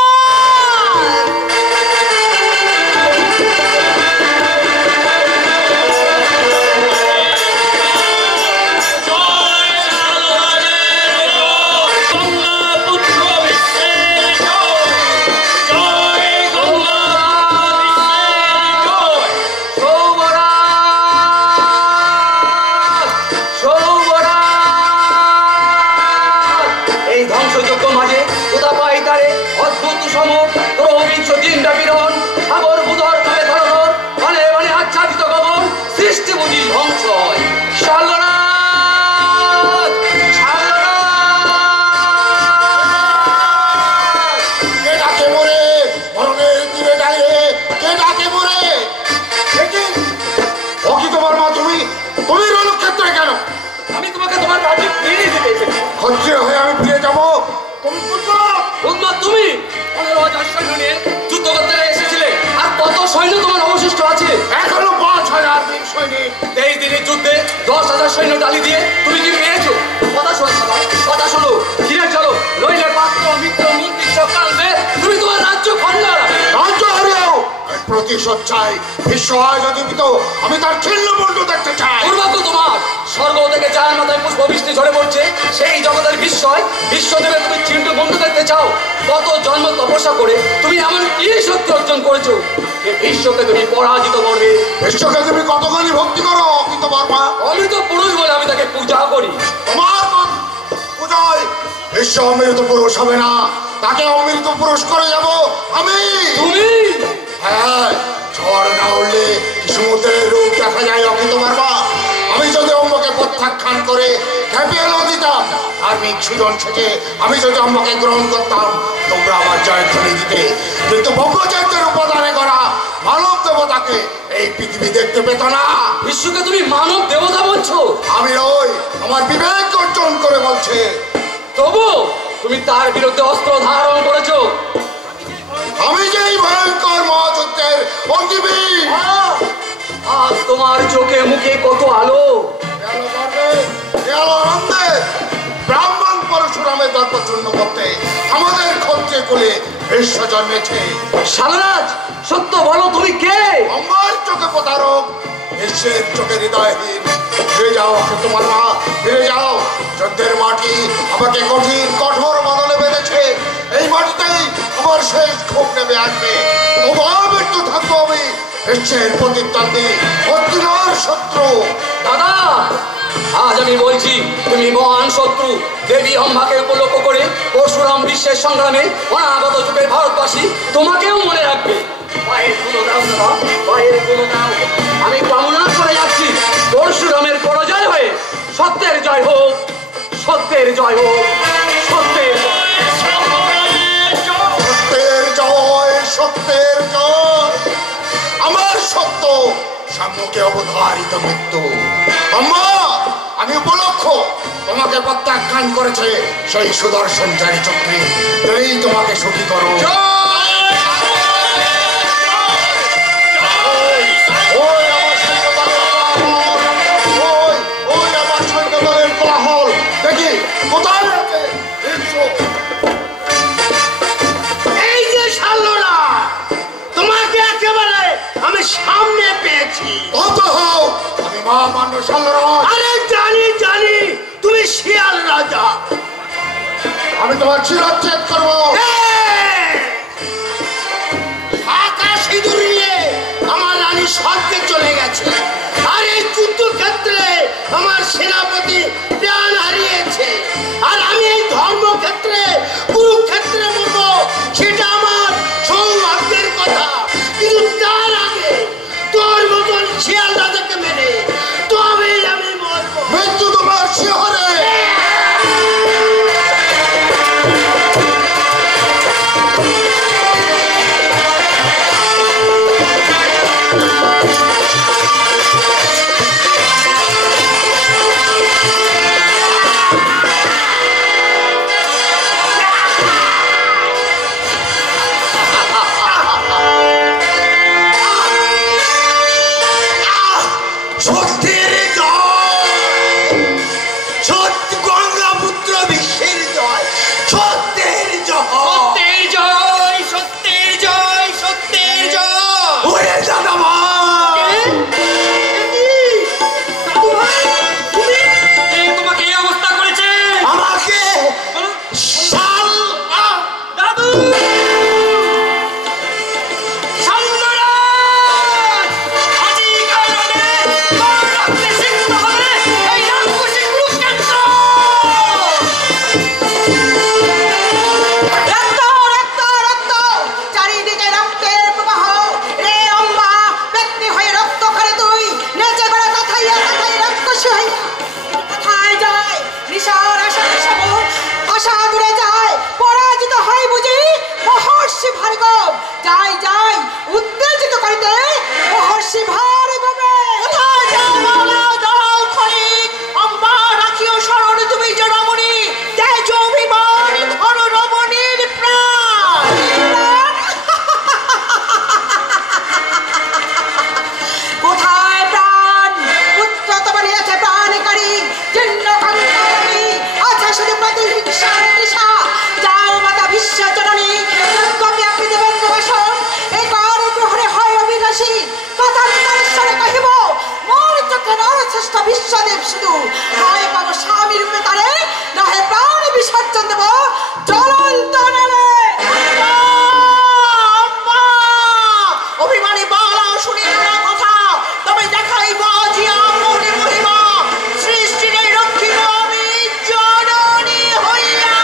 এই ধ্বংসযোগ্য মাঝে কোথা পাই তারে অদ্ভুত সমর, প্রবিংশ দিনটা বিরহন, সাগর বুধর তলে ধরধর, মানে মানে আচ্ছাদিত গগন, সৃষ্টি বুঝি ধ্বংস হয়। শাল্যরাজ, শাল্যরাজ। কে ডাকে মোরে মরণের তীরে দাঁড়িয়ে, কে ডাকে মোরে? ও কি তোমার মা? তুমি তুমি রণক্ষেত্রে কেন? আমি তোমাকে তোমার রাজ্যে ফিরিয়ে দিতে এসেছি। ক্ষত্রিয় হয়ে আমি ফিরে যাবো? তুমি বুঝবো উন্মাদ তুমি 15,000 সৈন্য নিয়ে যুদ্ধ করতে এসেছিলে, আর কত সৈন্য তোমার অবশিষ্ট আছে? এখনো 5,000 বীর সৈনিক। 23 দিনের যুদ্ধে 10,000 সৈন্য ডালি দিয়ে তুমি কি পেয়েছো? প্রতিশোধ চাই। বিশ্ব আজ অদীপিত, আমি তার ছিন্নমূল্য দেখতে চাই। দুর্ভাগ্য তোমার, স্বর্গ থেকে যার মাথায় পুষ্প বৃষ্টি ঝরে পড়ছে সেই জগতের বিস্ময় বিশ্বদেবে তুমি ছিন্নমূল্য দেখতে চাও। কত জন্ম তপস্যা করে তুমি এমন কি শক্তি অর্জন করেছো যে বিশ্বকে তুমি পরাজিত করবে? বিশ্বকে তুমি কতখানি ভক্তি করো অমিত বর্মা? অমৃত পুরুষ বলে আমি তাকে পূজা করি। তোমার পূজায় বিশ্ব অমৃত পুরুষ হবে না, তাকে অমৃত পুরুষ করে যাব আমি। তুমি? হ্যাঁ, ঝড় না উঠলে সমুদ্রের রূপ দেখা যায় অমিত বর্মা। আমি যদি অম্বকে প্রত্যাখ্যান করে খেপিয়ে দিতাম, ধার্মিক সুজন সেজে আমি যদি অম্বকে গ্রহণ করতাম, তোমরা আমার জয়ধ্বনি দিতে। কিন্তু ব্রহ্মচর্যের উপাদানে করা মানব দেবতাকে এই পৃথিবী দেখতে পেত না। বিশ্বকে তুমি মানব দেবতা বলছো? আমি ওই আমার বিবেক অর্জন করে বলছে। তবু তুমি তার বিরুদ্ধে অস্ত্র ধারণ করেছো। আমি যে এই ভয়ঙ্কর মহাযুদ্ধের অগ্নিবীর। আজ তোমার চোখে মুখে কত আলো। ব্রাহ্মণ পরশুরামের দর্প চূর্ণ করতে আমাদের ক্ষত্রে কোলে বিশ্ব জন্মেছে। সালরাজ, সত্য বলো তুমি কে? আমার চোখে প্রতারক, বিশ্বের চোখে হৃদয়হীন। ফিরে যাও তোমার মা, ফিরে যাও। যুদ্ধের মাটি আমাকে কঠিন কঠোর বদলে বেঁধেছে। এই মাটিতেই আমার শেষ ক্ষোভ নেমে আসবে। তোমার মৃত্যু থাকবো আমি বিশ্বের প্রতিদ্বন্দ্বী, অর্জুনের শত্রু। দাদা, আজ আমি বলছি তুমি মহান শত্রু। দেবী অম্বাকে উপলক্ষ করে পরশুরাম বিশ্বের সংগ্রামে অনাগত যুগের ভারতবাসী তোমাকেও মনে রাখবে। পায়ের ধুলো দাও দাদা, পায়ের ধুলো দাও। আমি কামনা করে যাচ্ছি পরশুরামের পরাজয় হয়ে সত্যের জয় হোক, সত্যের জয় হোক, সত্যের সত্যের জয়, সত্যের জয়। আমার সত্য সম্মুখে অবধারিত মৃত্যু। আম্মা, আমি উপলক্ষ তোমাকে প্রত্যাখ্যান করেছে সেই সুদর্শনচারী চক্রী। এই তোমাকে সুখী করো। দেখি কোথায় আছে এই যে শালরা, তোমাকে একেবারে আমি সামনে পেয়েছি। অত হও, আমি মহামান্য শালরাজ। আরে জানি জানি, তুমি শিয়াল রাজা। আমি তোমার শিরচ্ছেদ করবো। ঢাকা সিঁদুর নিয়ে আমার রানী স্বর্গে চলে গেছে, আর এই যুদ্ধক্ষেত্রে আমার সেনাপতি প্রাণ হারিয়েছে। আর আমি এই ধর্মক্ষেত্রে কুরুক্ষেত্রে মরবো, সেটা আমার সৌভাগ্যের কথা। কিন্তু তার আগে তোর মতন শিয়াল রাজাকে মেরে তবেই আমি মরবো। মৃত্যু তোমার শিহরে। হয় পাবো স্বামী রূপে তারে, না হয় প্রাণ বিসর্জন দেব জ্বলন্ত নালে। অভিমানী বালা শুনিল না কথা, তবে দেখাইব আজি আপন মহিমা। সৃষ্টির রক্ষিব আমি জননী হইয়া।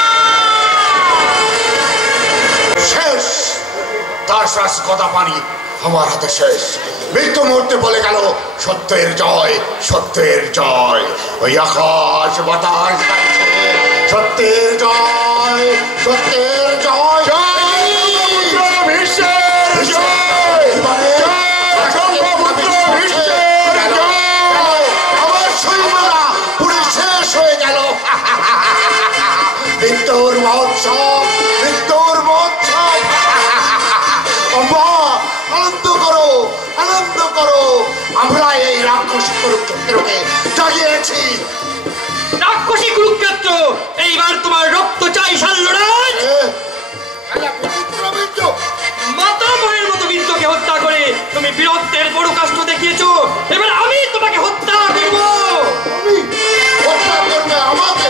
শেষ, তার শ্বাস কথা পানি আমার হাতে শেষ। মৃত্যু মুহূর্তে বলে গেল সত্যের জয়, সত্যের জয়। ওই আকাশ বাতাস গাইছে সত্যের জয়, সত্যের জয়। আমার সৈন্যরা পুরো শেষ হয়ে গেল। মৃত্যুর মহোৎসব, মৃত্যুর মহোৎসব। আনন্দ করো, আনন্দ করো। আমরা এই রাক্ষসী কুরুক্ষেত্রকে জাগিয়েছি। রাক্ষসী কুরুক্ষেত্র, এইবার তোমার রক্ত চাই শাল্যরাজ। মাতামহের মতো বৃদ্ধকে হত্যা করে তুমি বীরত্বের বড় কষ্ট দেখিয়েছো, এবার আমি তোমাকে হত্যা করব। তুমি হত্যা করবে আমাকে?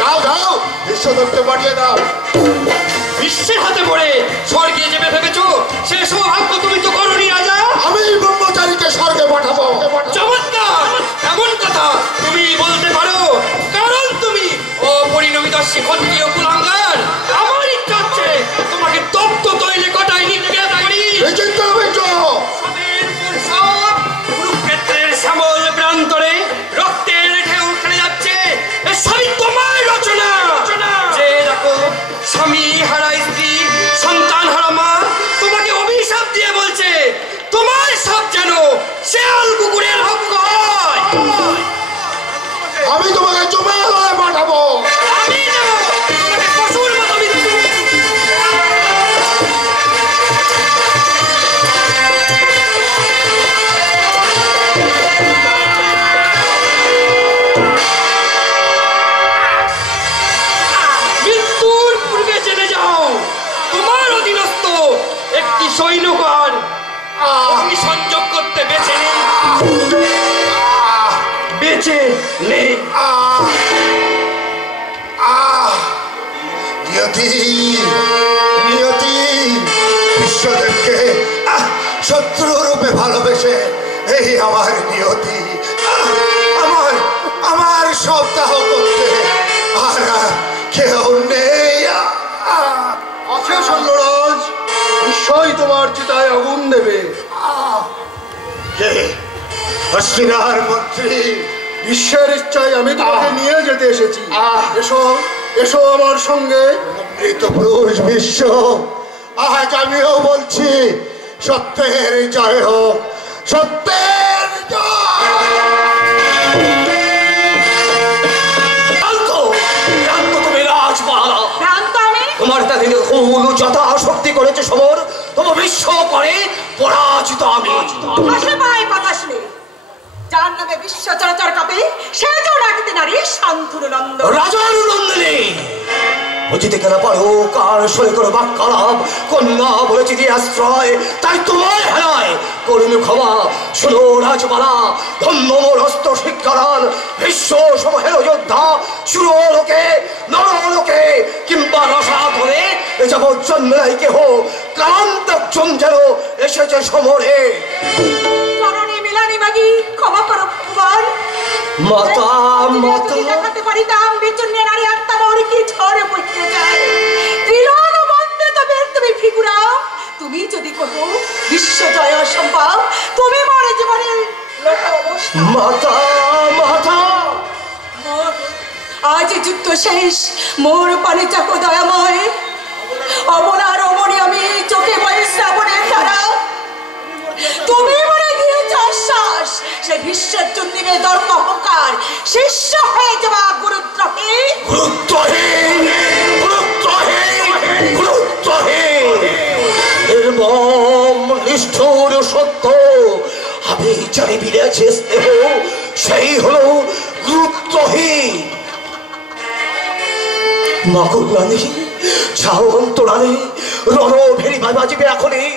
যাও যাও, বিশ্ব ধরতে পাঠিয়ে দাও। বিশ্বের হাতে পড়ে স্বর্গে যাবে ভেবেছো? সে সৌভাগ্য তুমি তো করনি রাজা। আমি ব্রহ্মচারীকে স্বর্গে পাঠাবো। চমৎকার, এমন কথা তুমি বলতে পারো, কারণ তুমি অপরিণমিদর্শী ক্ষত্রিয় কুলাঙ্গার। আমার ইচ্ছা হচ্ছে তোমাকে তপ্ত তৈলে কটাই নিক্ষেপ করি। কুরুক্ষেত্রের শ্যামল প্রান্তরে রক্তের ঢেউ খেলে যাচ্ছে, সবই তোমার রচনা। যে দেখো স্বামী হারা স্ত্রী, সন্তান হারা মা তোমাকে অভিশাপ দিয়ে বলছে তোমার সব যেন শেয়াল কুকুরের ভক্ষ হয়। আমি তোমাকে জমালয়ে পাঠাবো। আমি দেব তোমাকে পশুর মতো মৃত্যু। মৃত্যুর পূর্বে জেনে যাও, তোমার অধীনস্থ একটি সৈন্যগণ অগ্নি সংযোগ করতে বেঁচে নেই, বেঁচে নেই। নিয়তি, নিয়তি বিশ্বদেবকে শত্রু রূপে ভালোবেসে এই আমার নিয়তি। আমার আমার সপ্তাহ করতে আর কেউ নেই। আছে শল্যরাজ, নিশ্চয়ই তোমার চিতায় আগুন দেবে। কে? হস্তিনার মন্ত্রী। বিশ্বের ইচ্ছায় আমি তোমাকে নিয়ে যেতে এসেছি। এসো, এসো আমার সঙ্গে। মৃত পুরুষ বিশ্ব, আজ আমিও বলছি সত্যের জয় হোক, সত্যের জয়। তোমার তাদের হুল যথা শক্তি করেছে সমর, তোমার বিশ্ব করে পরাজিত আমি। আসে ভাই বাতাসলে, যার নামে বিশ্ব চরাচর কাঁপে, সে তো ডাকিতে নারী শান্তনু নন্দন। রাজার নন্দিনী বুঝিতে কেন পারো কার সরে করো বাক্যালাপ, কন্যা বলেছি দিয়ে আশ্রয়, তাই তোমার হেলায় করুন ক্ষমা। শোনো রাজবালা, ধন্য মোর হস্ত শিক্ষাদান, বিশ্ব সমহের যোদ্ধা, সুরলোকে নরলোকে কিংবা রসাধরে এ যাবৎ জন্ম নাই কেহ, ক্লান্ত একজন যেন এসেছে সমরে। চরণে মিলানি মাগি, ক্ষমা করো ভগবান। মাতা মাতা দেখাতে পারিতাম বিচন্য নারী আত্মা মরে কি ঝড়ে বইতে যায়। ত্রিলোক বন্দে তবে তুমি ফিগুরাও, তুমি যদি করো বিশ্ব জয় সম্ভব, তুমি মরে জীবনের লোক অবস্থা। মাতা মাতা আজ যুদ্ধ শেষ, মোর পানে চাকো দয়াময়। অবলার অমনি আমি চোখে বয়ে শ্রাবণের ধারা, তুমি মরে গিয়েছ আশ্বাস। সে বিশ্বের চুন্নিবে দর্প অহংকার, শিষ্য হয়ে যাওয়া গুরুত্বহীন। গুরুত্বহীন, গুরুত্বহীন, গুরুত্বহীন, নির্মম নিষ্ঠুর সত্য। আমি জানি বিরেছে স্নেহ, সেই হলো গুরুত্বহীন। মাকুরানি ছাও অন্তরানি, রণ ভেরি বাজিবে এখনই।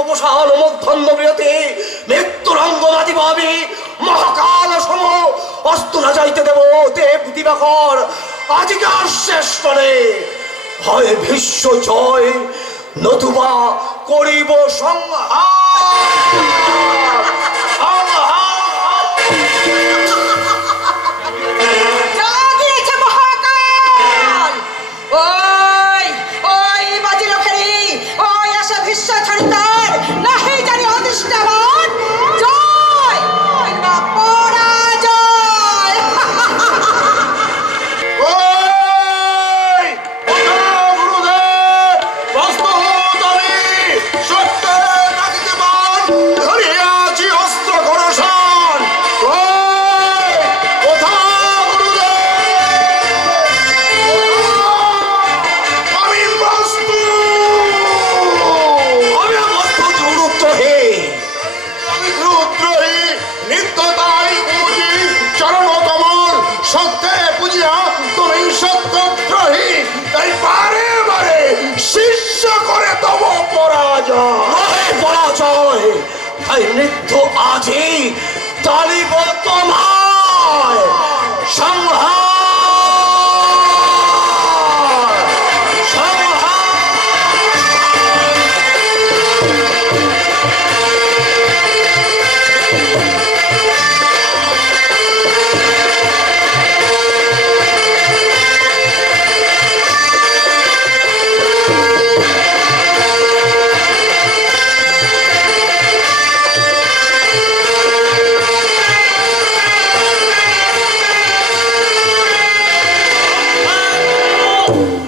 অবসান মুগ্ধন্য বিরতি, মৃত্যুরঙ্গ বাজিব আমি। মহাকাল সম অস্ত না যাইতে দেব দেব দিবাকর। আজকে আর শেষ করে হয় ভীষ্ম জয়, নতুবা করিব সংহার। জাগিয়েছে মহাকাল। ওই ওই বাজিল ফেরি, ওই আসে ভীষ্ম ছড়িতার, নাহি জানি অদৃষ্টবান জয় কিংবা পরাজয়। ওই গুরুদেব, প্রস্তুত আমি সত্যে রাখিতে পান, ধরিয়াছি অস্ত্র খরসান। ওই কোথা গুরুদেব, আমি প্রস্তুত। আমি প্রস্তুত রুদ্রহে। আমি রুদ্রহী, নিত্য তাই পুজি চরণ কমল, সত্যে পুজিয়া তুমি সত্যদ্রোহী, তাই বারে বারে শিষ্য করে তব পরাজয়। নহে পরাজয়, তাই নৃত্য আজই তালিব তোমায় সংহার।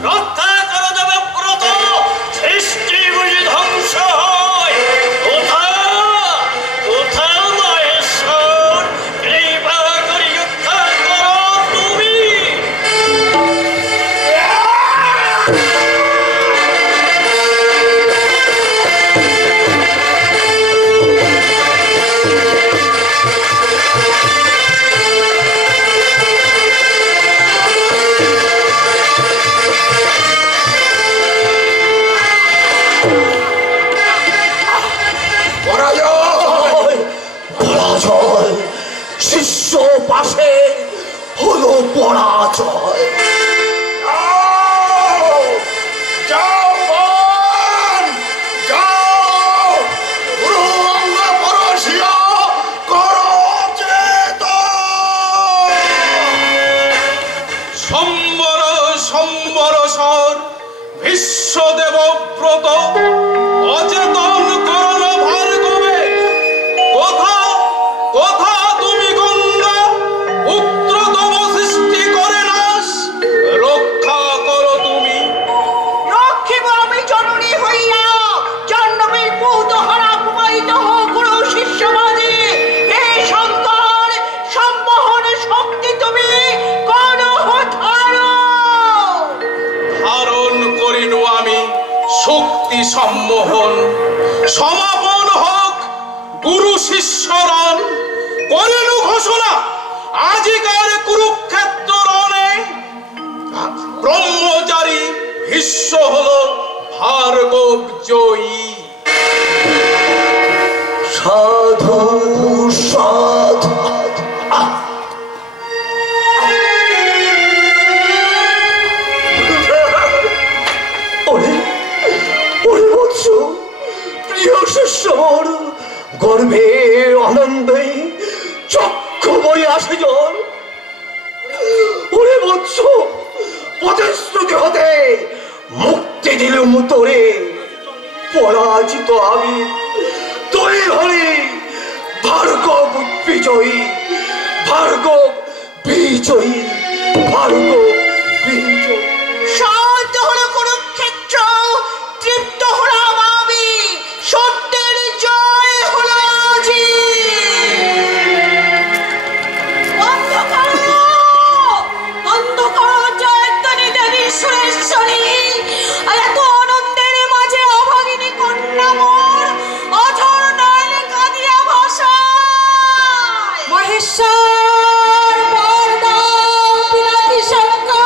রক্ষা করো দেবব্রত, সৃষ্টি বুঝি ধ্বংস হয়। কোথা কোথা মহেশ্বর, কৃপা করি রক্ষা করো তুমি। পরাজয়, পরাজয়, শিষ্য পাশে হলো পরাজয়। যাও, যাও বোন, যাও, গুরু অঙ্গ পরশিয়া করো চেতন। সম্বর সম্বরসর ভীষ্ম দেবব্রত, অচেতন করল ভার্গবে। কোথা কোথা তুমি গঙ্গা, পুত্র তব সৃষ্টি করে নাশ, রক্ষা করো তুমি। রক্ষিব আমি জননী হইয়া, জন্মে পূত হরা প্রবাহিত হোক গুরু শিষ্য মাঝে। হে শঙ্কর, সম্মোহন শক্তি তুমি করো ধারণ। ধারণ করিনু আমি শক্তি সম্মোহন, সমাপন হোক গুরু শিষ্যরণ। করিনু ঘোষণা আজিকার কুরুক্ষেত্র রণে, ব্রহ্মচারী ভীষ্ম হলো ভার্গব জয়ী। সাধু সাধু। ওরে ওরে বৎস, প্রিয় শিষ্যর গর্ভে আনন্দে চক্ষু বই আসে জল। ওরে বৎস, প্রতিশ্রুতি হতে মুক্তি দিলুম তোরে। পরাজিত আমি, তুই হলি ভার্গব বিজয়ী, ভার্গব বিজয়ী, ভার্গব বিজয়ী। শান্ত হলো কুরুক্ষেত্র, তৃপ্ত হলাম আমি, সত্যের জয় হলো আজি। বন্ধ করো, বন্ধ করো জয়ধ্বনি দেবী সুরেশ্বরী। এত আনন্দের মাঝে অভাগিনী কন্যা মোর অঝর নয়নে কাঁদিয়া ভাষায়। মহেশ্বর বর দাও পিনাকি শঙ্কর।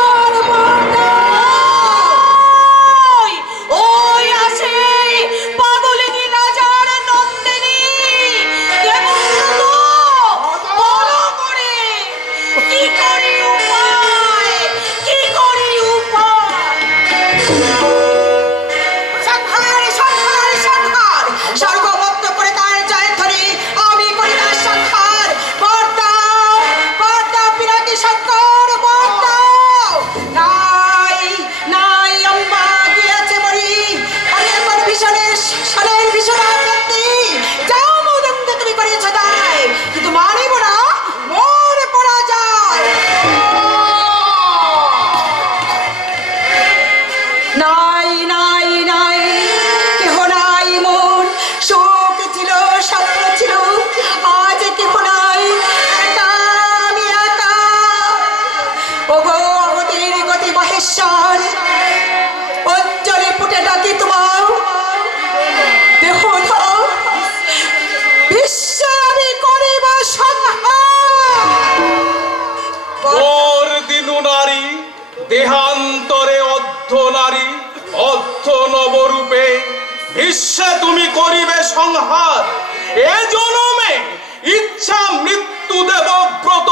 পতি মহেশ্বর অঞ্জলি ফুটে ডাকি তোমার দেহ বিশ্ব আমি করিব ওর দিনু নারী দেহান্তরে অর্ধ নারী অর্ধ নবরূপে বিশ্বে তুমি করিবে সংহার। এ জনমে ইচ্ছা মৃত্যু দেবব্রত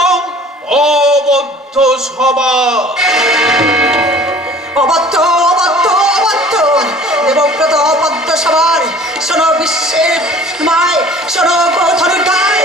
অবদ্ধ সভা। অবদ্ধ অবদ্ধ অবদ্ধ দেবব্রত অবদ্ধ সবার শোনো বিশ্বের মায় শোনো ধনুর্ধায়